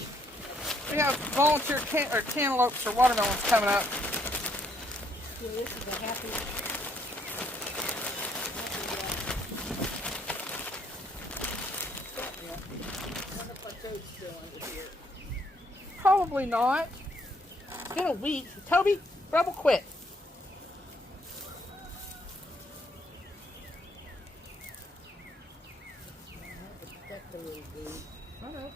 We have volunteer cantaloupes or watermelons coming up. Yeah, this is a happy Probably not. It's been a week. Toby, Rebel quit. I know.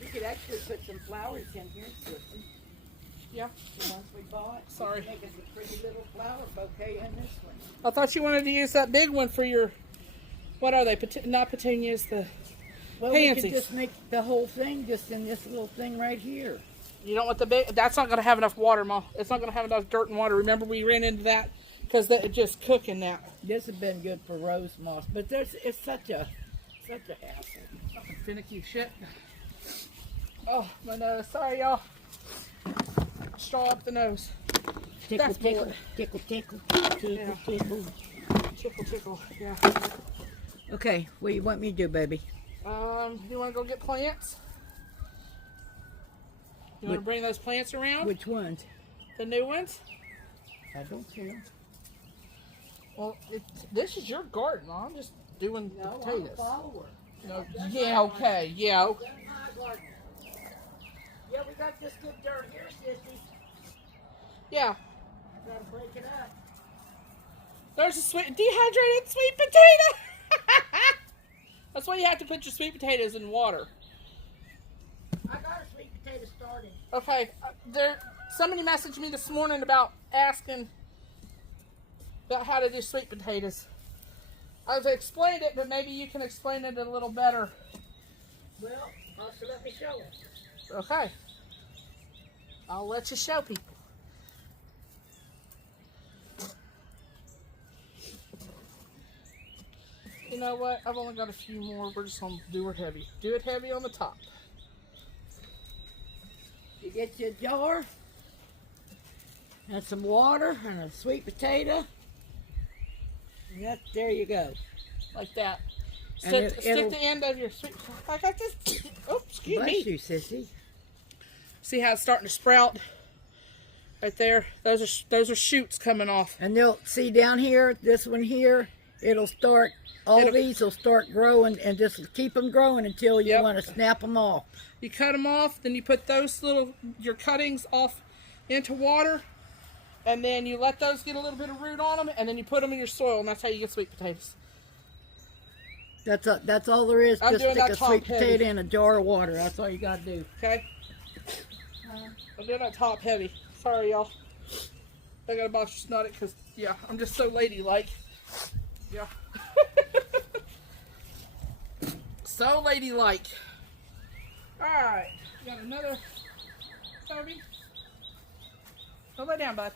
We could actually put some flowers in here, Sissy. Yeah. The ones we bought. Sorry. Make us a pretty little flower bouquet in this one. I thought you wanted to use that big one for your, what are they? Not petunias, the Well, we pansies. could just make the whole thing just in this little thing right here. You don't want the big, that's not going to have enough water, Ma. It's not going to have enough dirt and water. Remember we ran into that because it just cooking that. This has been good for rose moss, but it's such a hassle. Fucking finicky shit. Oh, my nose. Sorry, y'all. Straw up the nose. Tickle, That's tickle, bored. tickle, tickle, tickle, Yeah. tickle. Tickle, tickle. Yeah. Okay, what do you want me to do, baby? You want to go get plants? You want to bring those plants around? Which ones? The new ones? I don't care. Well, this is your garden, Ma. I'm just doing the No, I'm a potatoes. follower. No, yeah, okay, yeah. That's my garden. Yeah, we got this good dirt here, Sissy. Yeah. Gotta break it up. There's a dehydrated sweet potato. That's why you have to put your sweet potatoes in water. I got a sweet potato started. Okay, somebody messaged me this morning about asking about how to do sweet potatoes. I've explained it, but maybe you can explain it a little better. Well, also let me show it. Okay. I'll let you show people. You know what? I've only got a few more. We're just going to do it heavy. Do it heavy on the top. You get your jar and some water and a sweet potato. And there you go. Like that. And Stick the end of your sweet. I got this. Oh, excuse Bless me. you, Sissy. See how it's starting to sprout? Right there. Those are shoots coming off. And they'll see down here, this one here, it'll start. These will start growing, and just keep them growing until you want to snap them off. You cut them off, then you put your cuttings off into water, and then you let those get a little bit of root on them, and then you put them in your soil, and that's how you get sweet potatoes. That's all there is. I'm Just doing stick that a top sweet heavy. potato in a jar of water. That's all you got to do. Okay? I'm doing that top heavy. Sorry, y'all. I got a box of snotted because, yeah, I'm just so ladylike. Yeah. So ladylike. Alright. Got another Toby. Go lay down, bud.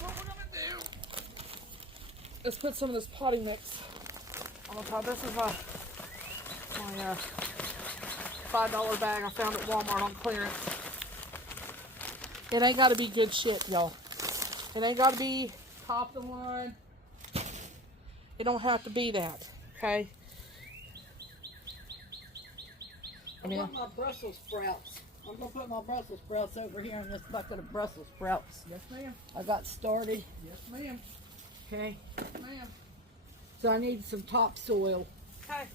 What we're gonna do, let's put some of this potting mix on top. This is my $5 bag I found at Walmart on clearance. It ain't gotta be good shit, y'all. It ain't gotta be top of the line. It don't have to be that, okay? I want my Brussels sprouts. I'm going to put my Brussels sprouts over here in this bucket of Brussels sprouts. Yes, ma'am. I got started. Yes, ma'am. Okay. Yes, ma'am. So I need some topsoil Okay.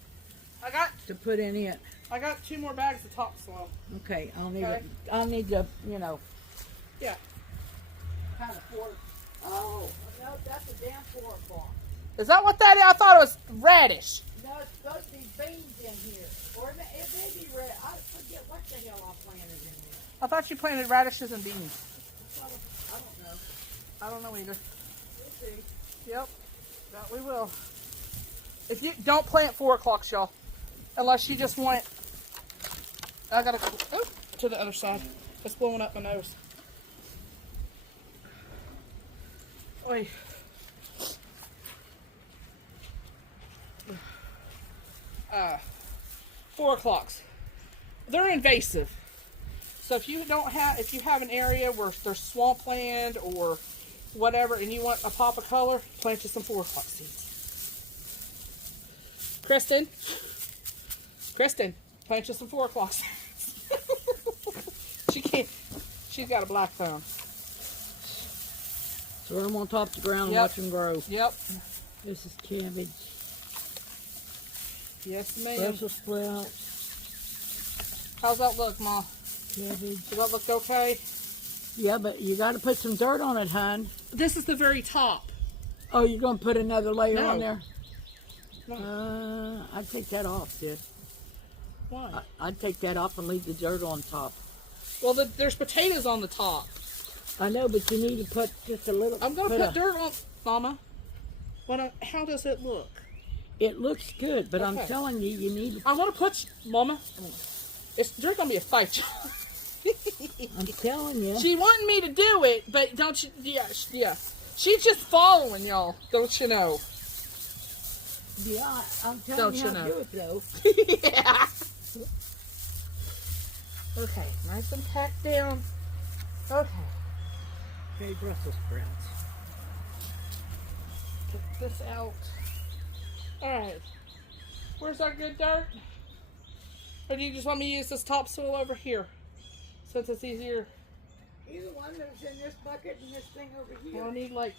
to put in it. I got 2 more bags of topsoil. Okay. I'll need Okay. it. I'll need to, you know, Yeah. kind of fork. Oh, no, that's a damn 4 o'clock. Is that what that is? I thought it was radish. No, it's supposed to be beans in here. Or it may be red. I forget what the hell I planted in here. I thought you planted radishes and beans. I don't know. I don't know either. We'll see. Yep. That we will. If you don't plant 4 o'clocks, y'all. Unless you just want it. I gotta go to the other side. It's blowing up my nose. Oi. 4 o'clocks. They're invasive. So if you have an area where there's swampland or whatever, and you want a pop of color, plant you some 4 o'clock seeds. Kristen, plant you some 4 o'clock seeds. She can't. She's got a black thumb. Throw them on top of the ground and watch them grow. Yep. This is cabbage. Yes, ma'am. Brussels sprouts. How's that look, Ma? Cabbage. Does that look okay? Yeah, but you got to put some dirt on it, hon. This is the very top. Oh, you're going to put another layer on there? No. I'd take that off, sis. Why? I'd take that off and leave the dirt on top. Well, there's potatoes on the top. I know, but you need to put just a little. I'm going to put dirt on, Mama. How does it look? It looks good, but Okay. I'm telling you, you need to. I want to put, Mama. There's going to be a fight. I'm telling you. She wanted me to do it, but don't you? Yeah. She's just following y'all. Don't you know? Yeah, I'm telling Don't you you how know? to do it, though. Yeah. Okay, nice and packed down. Okay. Okay, Brussels sprouts. Get this out. Alright. Where's our good dirt? Or do you just want me to use this topsoil over here? Since it's easier. Either one that's in this bucket and this thing over here. Well, I need like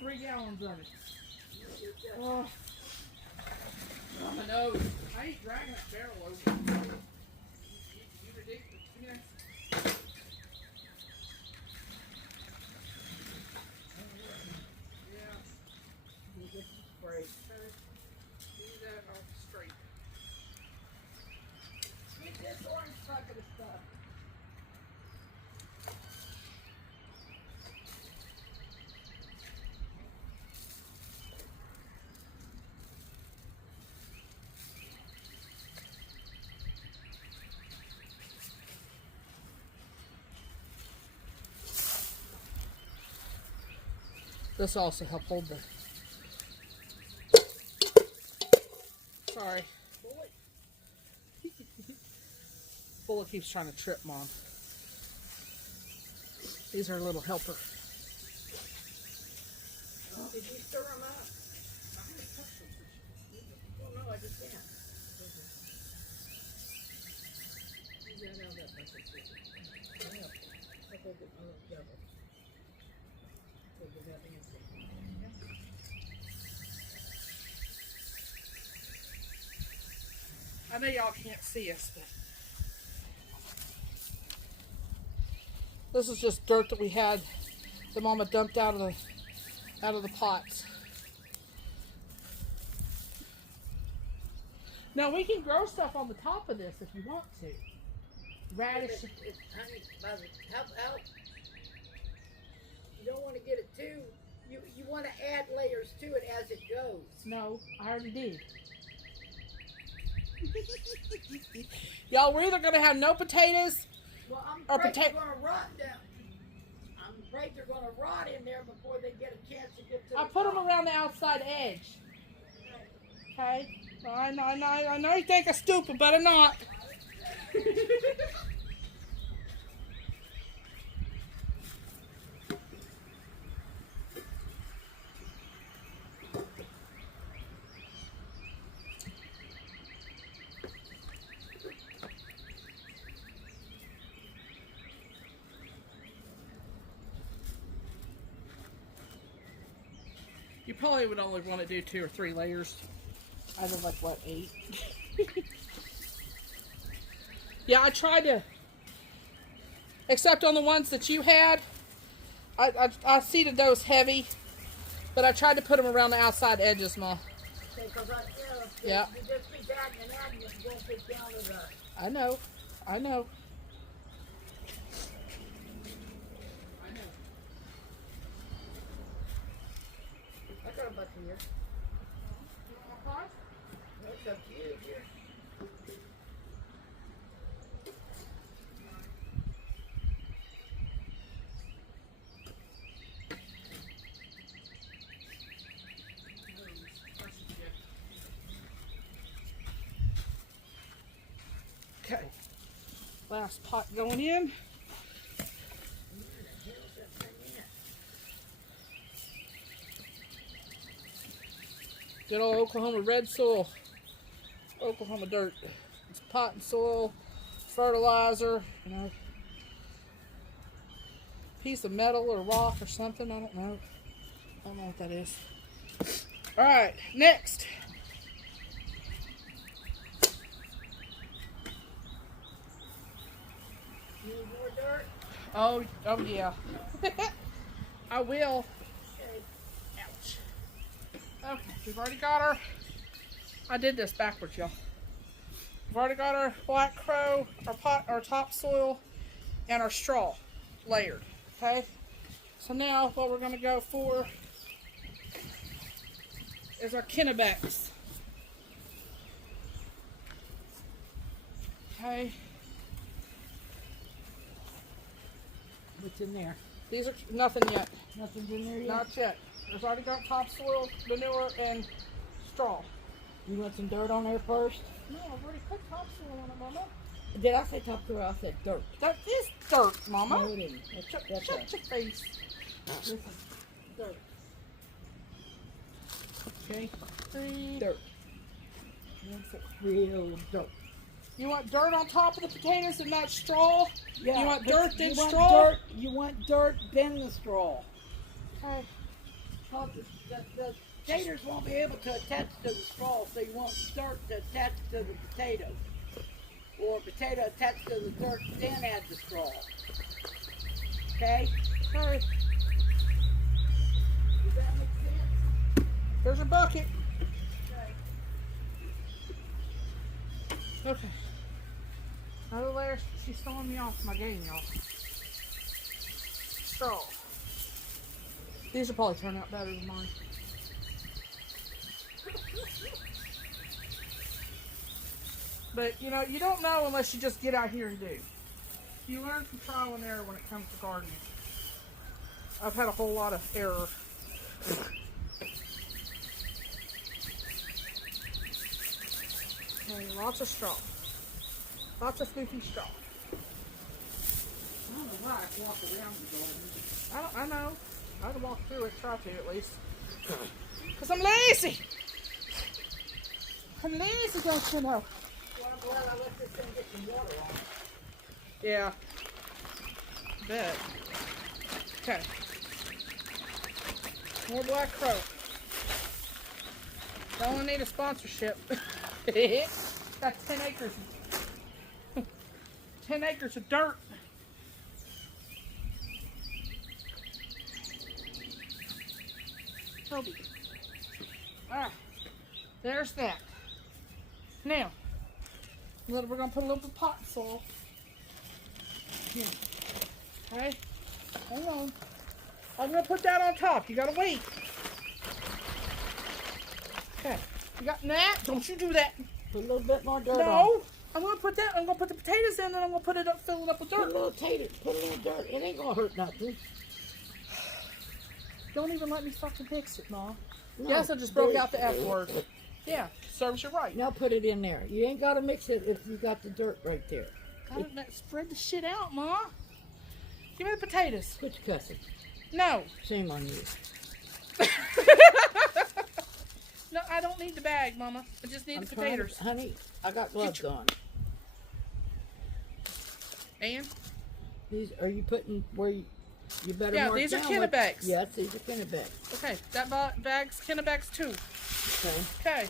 3 gallons of it. Oh. I know. I ain't dragging that barrel over. You ridiculous. Yes. Yeah. You get some spray. Do that off straight. Get this orange bucket of stuff. This also help hold the. Sorry. Bullet keeps trying to trip Mom. These are a little helper. Did you stir them up? Well, no, I just can't. I know y'all can't see us, but this is just dirt that we had that Mama dumped out of the pots. Now we can grow stuff on the top of this if you want to. Radish. Honey, how about you don't want to get it too. You want to add layers to it as it goes. No, I already did. Y'all, we're either gonna have no potatoes. Well, I'm Or afraid they're going to rot down. I'm afraid they're going to rot in there before they get a chance to get to I the put them top. around the outside edge. Okay? I know you think I'm stupid, but I'm not. You probably would only want to do 2 or 3 layers. I did like, what, 8? Yeah, I tried to, except on the ones that you had, I seeded those heavy, but I tried to put them around the outside edges, Ma. Because Yeah. you just be adding and adding, it won't get down to the... I know. I know. I got a bucket here. That's up to you here. Okay. last pot going in. Good old Oklahoma red soil. Oklahoma dirt. It's pot and soil, fertilizer, you know. Piece of metal or rock or something. I don't know. I don't know what that is. Alright, next. You need more dirt? Oh yeah. I will. Okay. Ouch. Okay, we've already got our, I did this backwards, y'all. We've already got our black crow, our pot, our topsoil, and our straw layered. Okay? So now what we're gonna go for is our Kennebecs. Okay. What's in there? These are nothing yet. Nothing's in there yet? Not yet. There's already got topsoil, manure, and straw. You want some dirt on there first? No, I've already put topsoil on it, Mama. Did I say topsoil? I said dirt. That is dirt, Mama. No, it isn't. Shut That's your face. This is dirt. Okay. Three. Dirt. Real dirt. You want dirt on top of the potatoes and not straw? Yeah, You want but dirt then you want straw? You want dirt then the straw. Okay. Because the potatoes won't be able to attach to the straw, so you want dirt to attach to the potato. Or potato attached to the dirt, then add the straw. Okay? Okay. Does that make sense? There's a bucket. Okay. Okay. Another layer. She's throwing me off my game, y'all. Straw. These will probably turn out better than mine. But, you know, you don't know unless you just get out here and do. You learn from trial and error when it comes to gardening. I've had a whole lot of error. Okay, lots of straw. Lots of goofy straw. I don't know why I walk around the garden. I know. I can walk through it, try to at least. Because I'm lazy. I'm lazy, don't you know? Well, I'm glad I let this thing get some water on it. Yeah. Bet. Okay. More black crow. Don't only need a sponsorship. Got 10 acres. 10 acres of dirt. Toby. Alright. There's that. Now, we're going to put a little bit of pot soil. Here. Okay. Hold on. I'm going to put that on top. You got to wait. Okay. You got that? Don't you do that. Put a little bit more dirt on. No. I'm going to put that. I'm going to put the potatoes in and I'm going to put it up, fill it up with Put a dirt. little tater. Put a little dirt. It ain't going to hurt nothing. Don't even let me fucking fix it, Ma. No, Yes, I just broke out the F word. Yeah, serves you right. Now put it in there. You ain't got to mix it if you got the dirt right there. Spread the shit out, Ma. Give me the potatoes. Quit cussing. No. Shame on you. No, I don't need the bag, Mama. I just need the potatoes. Honey, I got gloves on. And? These are you putting where you better Yeah, mark these are down Kennebecs. Yes, these are Kennebecs. Okay, that bag's Kennebecs too. Okay. Okay.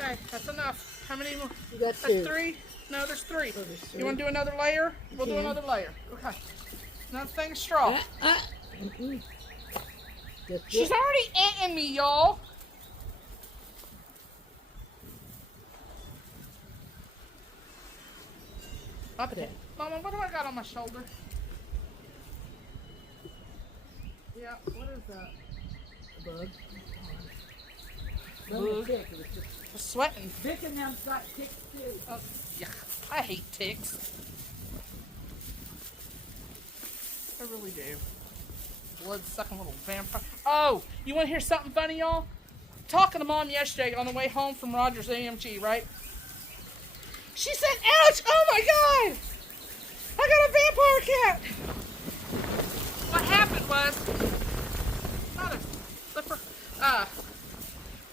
Okay, that's enough. How many more? You got That's two. 3? No, there's 3. Oh, there's three. You want to do another layer? We'll do can. another layer. Okay. Another thing of straw. Mm-mm. Just She's get- already eating me, y'all. Up there. Mama, what do I got on my shoulder? Yeah, what is that? bug. Bug. Tick. It was just I'm sweating. Vic and them got ticks too. Oh, yeah, I hate ticks. I really do. blood-sucking little vampire. Oh, you want to hear something funny, y'all? Talking to Mom yesterday on the way home from Rogers AMG, right? She said, ouch, oh my God, I got a vampire cat. What happened was, mother flipper,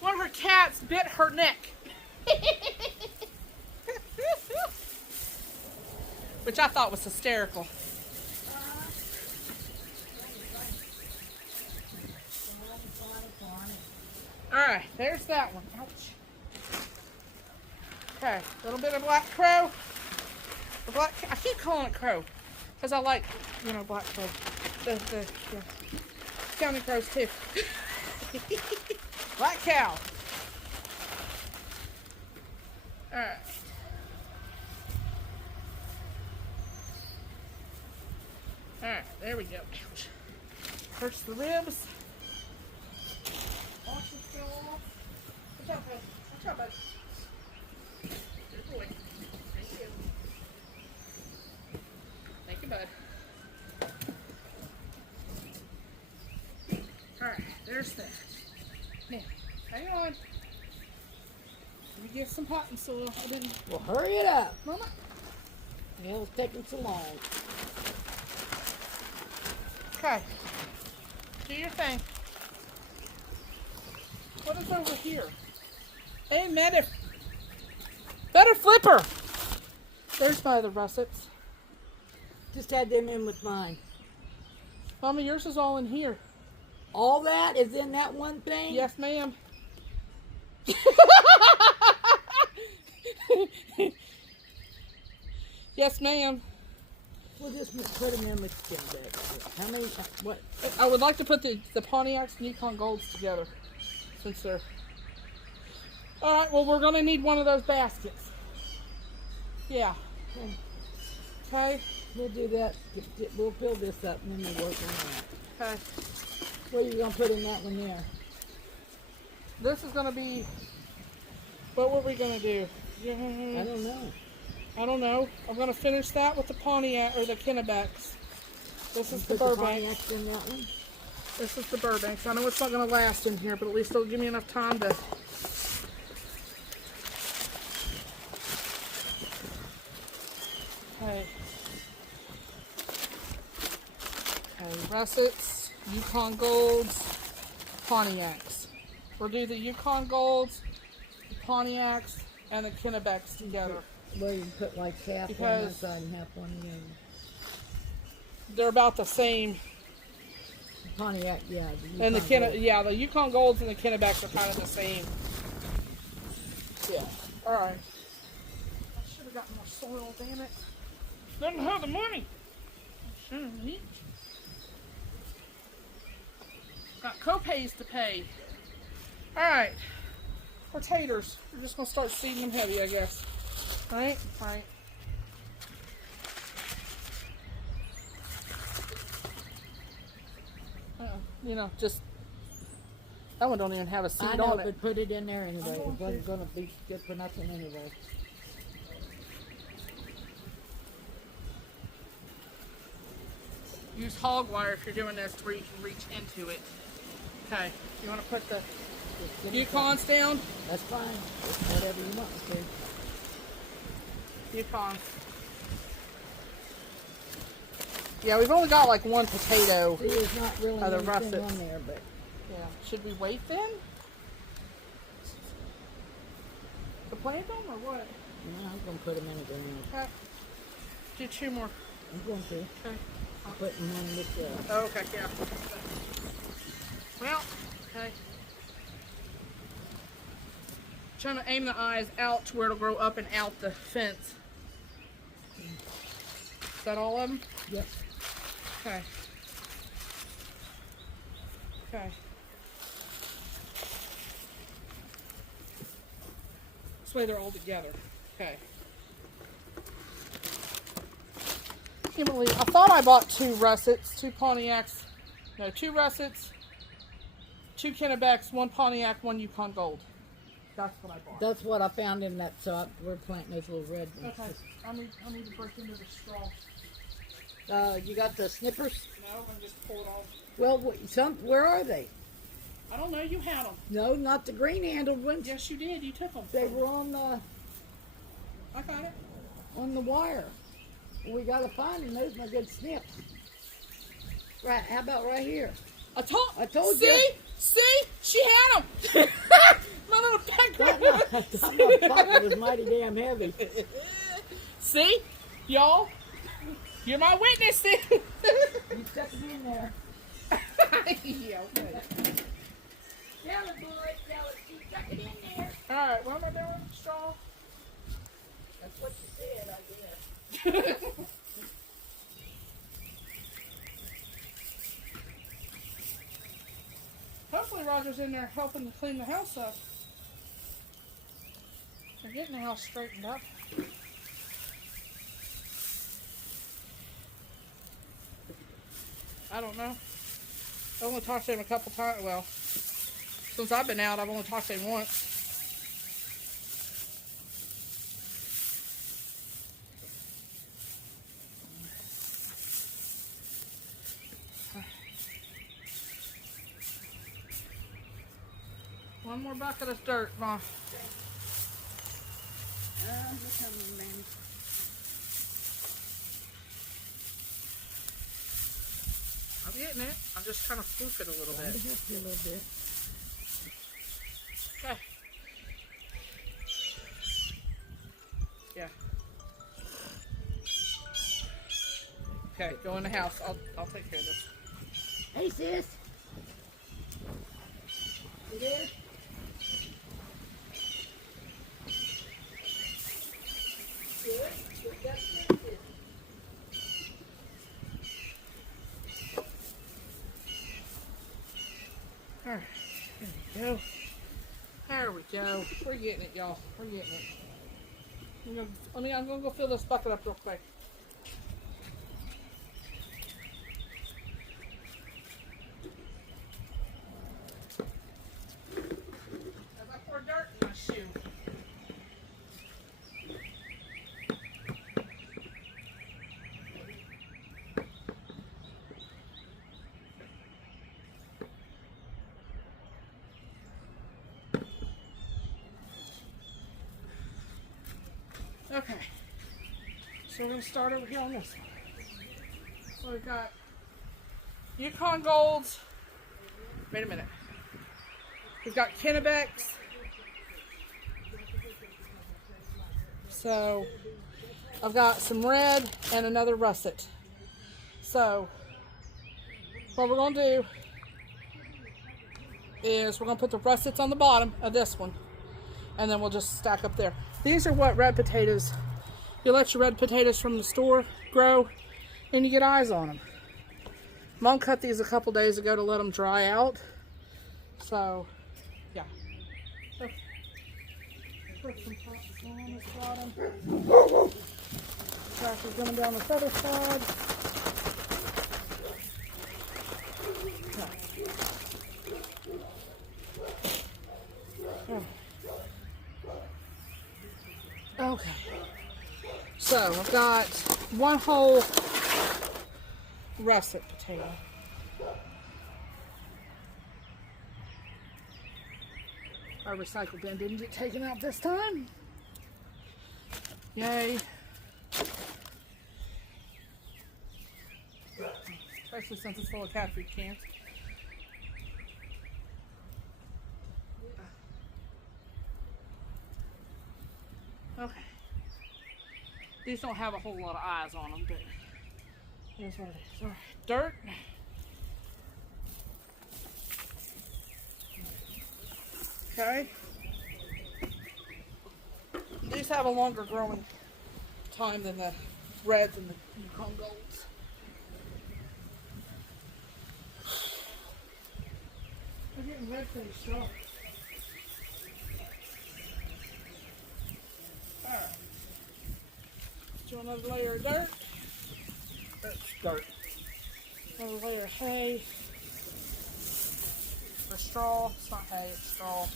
one of her cats bit her neck. Which I thought was hysterical. Alright, there's that one. Ouch. Okay, a little bit of black crow. I keep calling it crow because I like, black crow. The county crows too. Black cow. Alright. Alright, there we go. Ouch. Hurts the ribs. Watch it go off. Watch out, bud. Watch out, bud. Good boy. Thank you. Thank you, bud. Alright, there's that. Now, hang on. Let me get some potting soil. I didn't. Well, hurry it up. Mama. Yeah, it's taking so long. Okay. Do your thing. What is over here? Hey, better flipper. There's my other russets. Just had them in with mine. Mama, yours is all in here. All that is in that one thing? Yes, ma'am. Yes, ma'am. We'll just put them in with skin bags. How many? What? I would like to put the Pontiacs and Yukon Golds together, since they're. All right. Well, we're gonna need one of those baskets. Yeah. Okay. We'll do that. We'll fill this up and then we'll work on that. Okay. What are you gonna put in that one there? This is gonna be. What were we gonna do? I don't know. I don't know. I'm gonna finish that with the Pontiac or the Kennebecks. This is the Put the Burbank. Pontiacs in that one? This is the Burbanks. I know it's not gonna last in here, but at least it'll give me enough time to. Okay. Okay, Russets, Yukon Golds, Pontiacs. We'll do the Yukon Golds, the Pontiacs, and the Kennebecks together. Well, you can put like half on one side and half on the other. They're about the same. Pontiac, yeah. And the Yukon Golds and the Kennebecks are kind of the same. Yeah. All right. I should have gotten more soil, damn it. Didn't have the money. Neat. Got copays to pay. All right. For taters, we're just gonna start seeding them heavy, I guess. Right? Right. Just that one don't even have a seed I know, on it. but put it in there anyway. It wasn't going to be good for nothing anyway. Use hog wire if you're doing this to where you can reach into it. Okay. You want to put the Yukons down? That's fine. It's whatever you want to. Yukons. Yeah, we've only got like one potato. See, there's not really the anything russets on there, but yeah. Should we wait then? To plant them or what? no, I'm going to put them in the ground. Okay. Do two more. I'm going to. Okay. I'm putting one with the... Oh, okay, yeah. Well, okay. Trying to aim the eyes out to where it'll grow up and out the fence. Is that all of them? Yep. Okay. Okay. This way they're all together. Okay. Can't believe I thought I bought two Russets, two Pontiacs. No, two Russets, two Kennebecks, one Pontiac, one Yukon Gold. That's what I bought. That's what I found in that, so we're planting those little red ones. Okay. I need to break into the straw. You got the snippers? No, I'm just pulled off. Well, where are they? I don't know. You had them. No, not the green-handled ones. Yes, you did. You took them. They were on the I got it. wire. We gotta find them. Those are my good snips. Right? How about right here? I told you. See, she had them. My little pecker. That pocket was mighty damn heavy. See, y'all, you're my witness. See? You stuck them in there. Yeah, okay. Tell it, boy. Tell it. You stuck it in there. All right, what am I doing? Straw. That's what you said, I guess. Hopefully Roger's in there helping to clean the house up. They're getting the house straightened up. I don't know. I've only talked to him a couple times. Well, since I've been out, I've only talked to him once. One more bucket of dirt, Ma. We're coming, man. I'm getting it. I'm just trying to fluke it a little bit. Help you a little bit. Okay. Yeah. Okay, go in the house. I'll take care of this. Hey, sis. You there? Good. Good. Got some sis. All right. There we go. There we go. We're getting it, y'all. We're getting it. I'm gonna go fill this bucket up real quick. As I pour dirt in my shoe. Okay, so we're going to start over here on this one. So we've got Yukon Golds. Wait a minute. We've got Kennebecks. So I've got some red and another russet. So what we're going to do is we're going to put the russets on the bottom of this one. And then we'll just stack up there. These are what red potatoes, you let your red potatoes from the store grow and you get eyes on them. Mom cut these a couple days ago to let them dry out. So, yeah. So, put some pops on this bottom. Trash is coming down this other side. Okay, so I've got one whole russet potato. Our recycle bin didn't get taken out this time. Yay. Especially since it's full of cat food cans. Okay. These don't have a whole lot of eyes on them, but here's what it is. All right. Dirt. Okay. These have a longer growing time than the reds and the Yukon Golds. They're getting red pretty strong. Alright. Do another layer of dirt. That's dirt. Another layer of hay. Or straw. It's not hay, it's straw.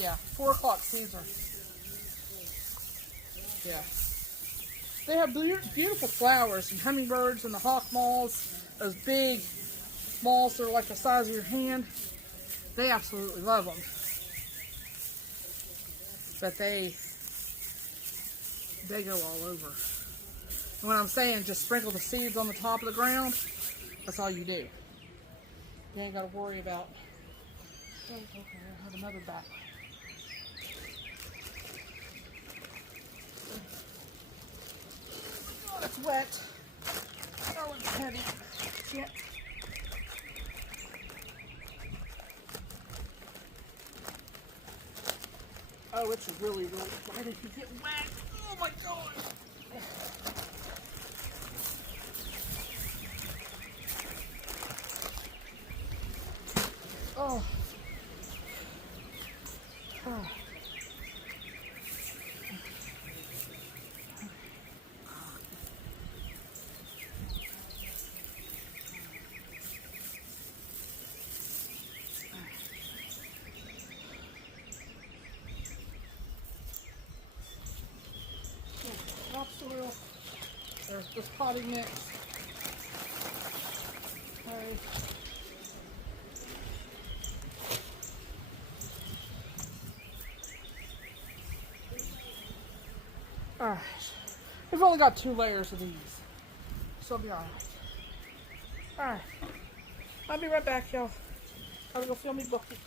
Yeah, 4 o'clock Caesar. Yeah. They have beautiful flowers and hummingbirds and the hawk moths. Those big moths that are like the size of your hand. They absolutely love them. But they go all over. And what I'm saying, just sprinkle the seeds on the top of the ground. That's all you do. You ain't got to worry about. Oh, okay, I have another bat. Oh, it's wet. Oh, it's heavy. Shit. Oh, it's really, really. Why did he get wet? Oh my God. Oh. Oh. Topsoil. There's this potting mix. Okay. Alright. We've only got 2 layers of these. So it'll be alright. Alright. I'll be right back, y'all. Gotta go fill me bucket.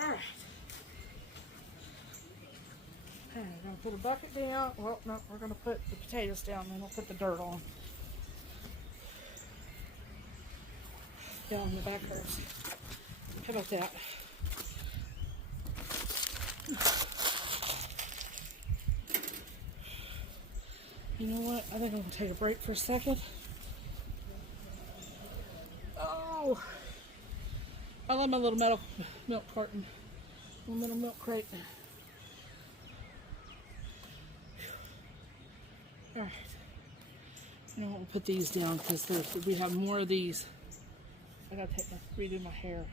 Alright. Okay, we're gonna put a bucket down. Well, no, we're gonna put the potatoes down, then we'll put the dirt on. Down in the back hurts. How about that? You know what? I think I'm gonna take a break for a second. Oh, I love my little metal milk carton, my little milk crate. All right. You know what? We'll put these down because we have more of these. I gotta redo my hair.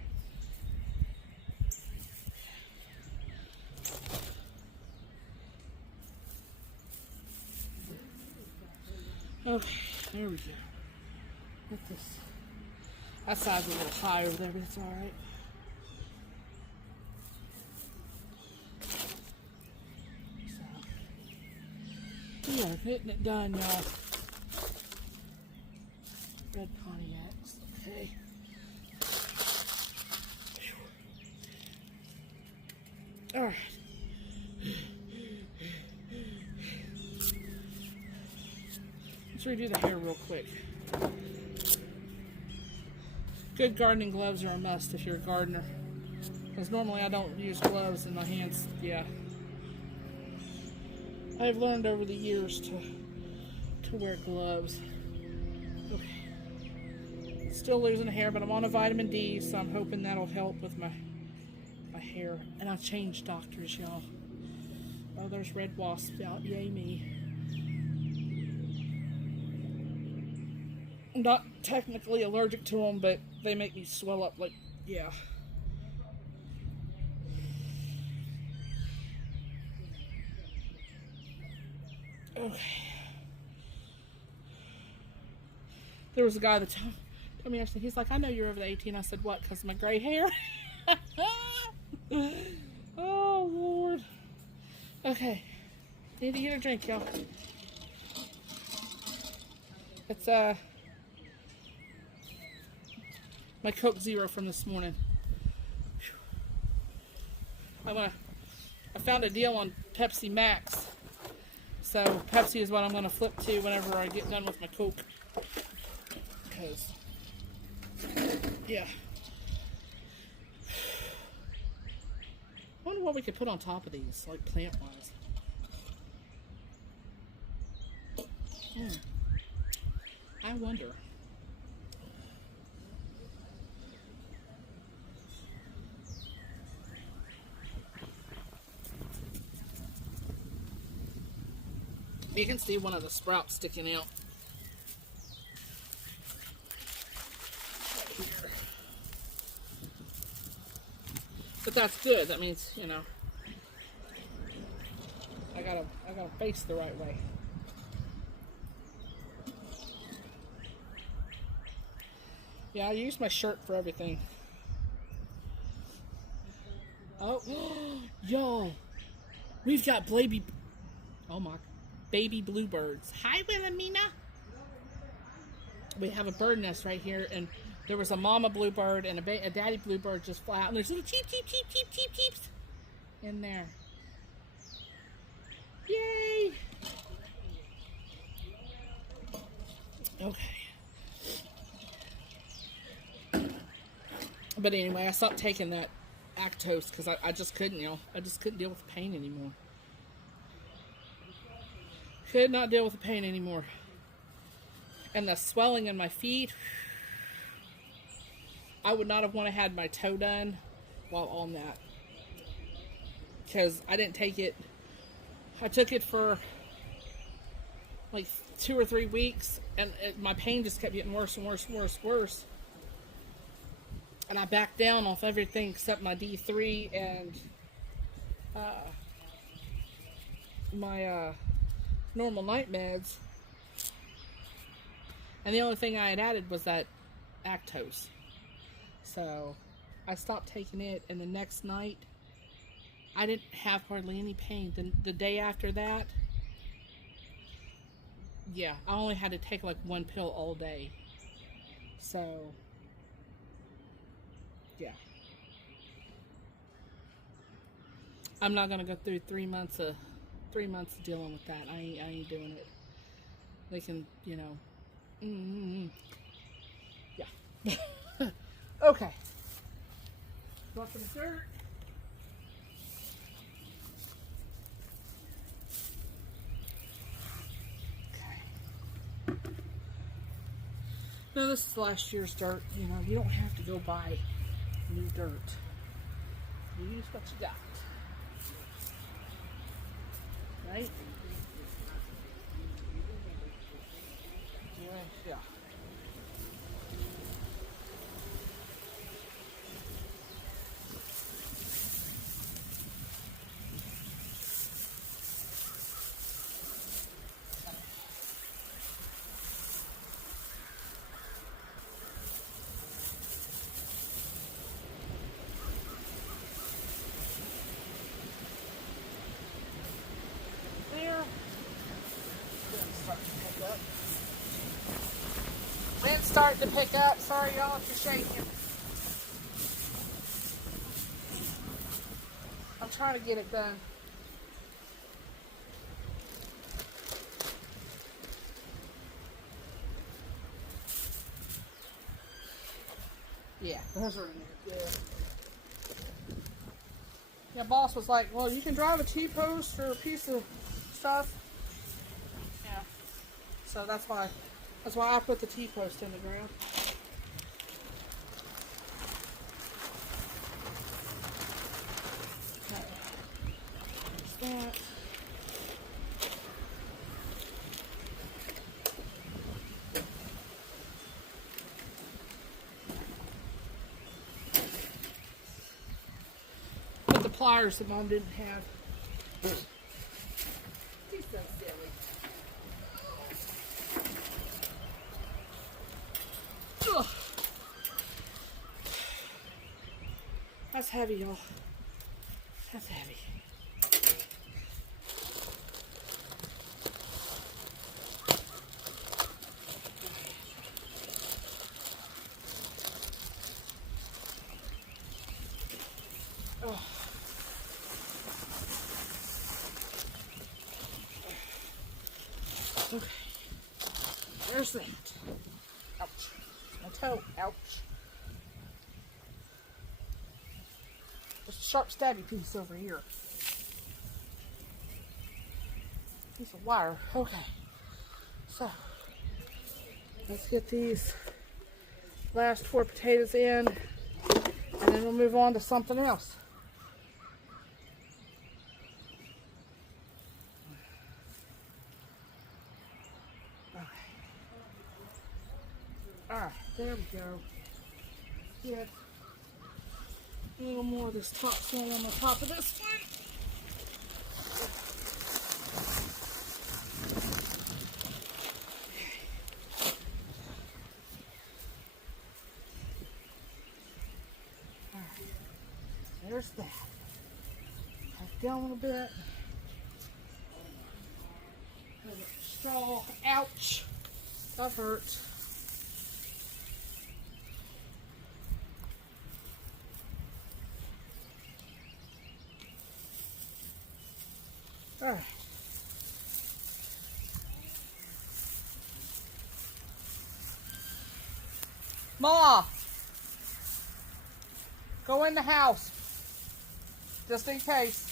Okay, there we go. Look at this. That side's a little high over there, but it's all right. So, we are getting it done, y'all. Red Pontiacs. Okay. All right. Let's redo the hair real quick. Good gardening gloves are a must if you're a gardener. Because normally I don't use gloves in my hands. Yeah. I've learned over the years to wear gloves. Okay. Still losing hair, but I'm on a vitamin D, so I'm hoping that'll help with my hair. And I changed doctors, y'all. Oh, there's red wasps out. Yay me. I'm not technically allergic to them, but they make me swell up like, yeah. Okay. There was a guy that told me actually, he's like, I know you're over the 18. I said, what? Because of my gray hair? Oh, Lord. Okay. Need to get a drink, y'all. It's, my Coke Zero from this morning. I found a deal on Pepsi Max. So Pepsi is what I'm going to flip to whenever I get done with my Coke. Because, yeah. I wonder what we could put on top of these, like plant-wise. I wonder. You can see one of the sprouts sticking out right here. But that's good. That means, you know, I gotta face the right way. Yeah, I use my shirt for everything. Oh, yo, we've got baby bluebirds. Hi, Wilhelmina. We have a bird nest right here, and there was a mama bluebird and a daddy bluebird just fly out, and there's little cheeps in there. Yay! Okay. But anyway, I stopped taking that Actos because I just couldn't, I just couldn't deal with the pain anymore. Could not deal with the pain anymore. And the swelling in my feet. I would not have wanted to have my toe done while on that. Because I didn't take it. I took it for like 2 or 3 weeks. And my pain just kept getting worse and worse and worse and worse. And I backed down off everything except my D3 and my normal night meds. And the only thing I had added was that Actos. So I stopped taking it, and the next night I didn't have hardly any pain. The day after that, yeah, I only had to take like 1 pill all day. So yeah, I'm not gonna go through 3 months of dealing with that. I ain't doing it. They can, yeah. Okay. Want some dirt? Okay. Now this is last year's dirt. You don't have to go buy new dirt. You use what you got. Right? Yeah. There. Wind's starting to pick up. Sorry, y'all, if you're shaking. I'm trying to get it done. Yeah, those are in there. Good. Yeah, boss was like, well, you can drive a T-post or a piece of stuff. Yeah. So that's why I put the T-post in the ground. Okay. There's that. Put the pliers that Mom didn't have. She's so silly. Ugh. That's heavy, y'all. That's heavy. Oh. Okay. There's that. Ouch. My toe. Ouch. There's a sharp stabby piece over here. Piece of wire. Okay. So let's get these last 4 potatoes in, and then we'll move on to something else. Alright, there we go. Get a little more of this topsoil on the top of this one. Alright, there's that. Back down a little bit. Straw. Ouch. That hurts. All right. Ma, go in the house, just in case.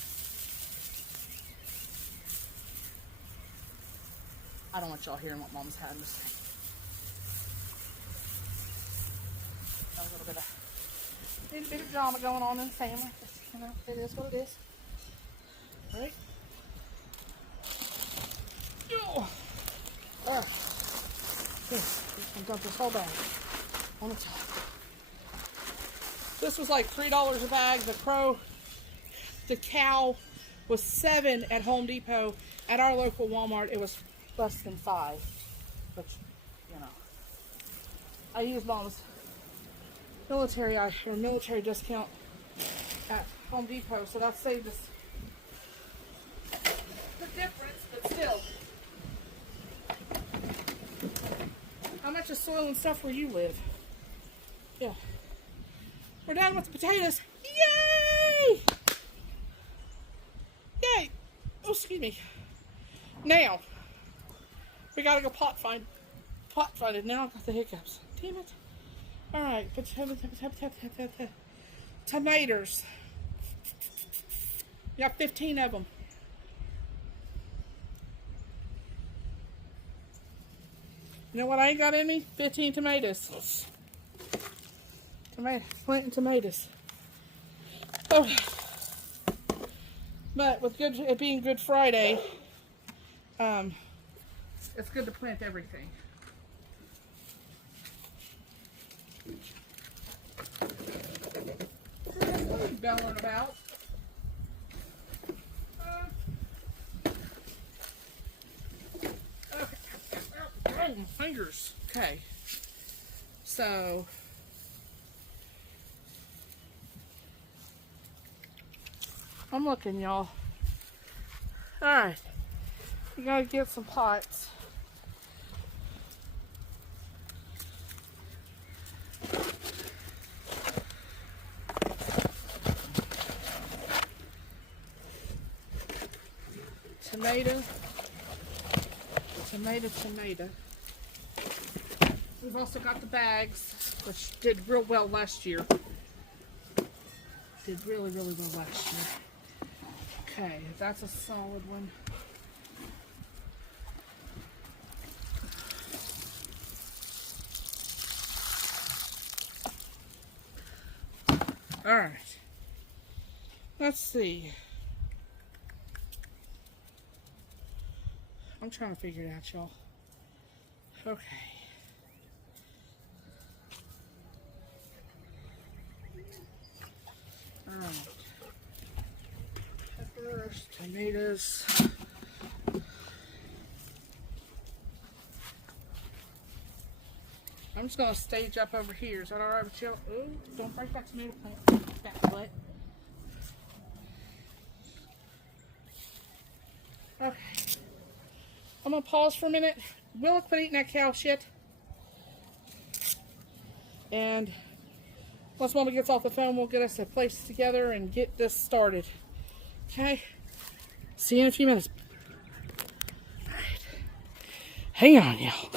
I don't want y'all hearing what Mom's having to say. A little bit of drama going on in the family. You know, it is what it is. All right. Alright. Here, I'm dump this whole bag on the top. This was like $3 a bag. The cow was $7 at Home Depot. At our local Walmart, it was less than $5. Which, you know, I use Mom's military discount at Home Depot, so that saved us the difference, but still. How much is soil and stuff where you live? Yeah. We're done with the potatoes. Yay! Yay! Oh, excuse me. Now, we gotta go pot find it. Now I've got the hiccups. Damn it. Alright, tomatoes. You got 15 of them. You know what I ain't got in me? 15 tomatoes. Planting tomatoes. Oh. But with it being Good Friday, it's good to plant everything. What are you bellowing about? Oh, my fingers. Okay. So, I'm looking, y'all. Alright. We gotta get some pots. Tomato. We've also got the bags, which did real well last year. Did really, really well last year. Okay, that's a solid one. All right. Let's see. I'm trying to figure it out, y'all. Okay. Alright. Peppers, tomatoes. I'm just going to stage up over here. Is that alright with you? Ooh, don't break that tomato plant. That butt. Okay. I'm going to pause for a minute. We'll quit eating that cow shit. And once Mama gets off the phone, we'll get us a place together and get this started. Okay? See you in a few minutes. All right. Hang on, y'all.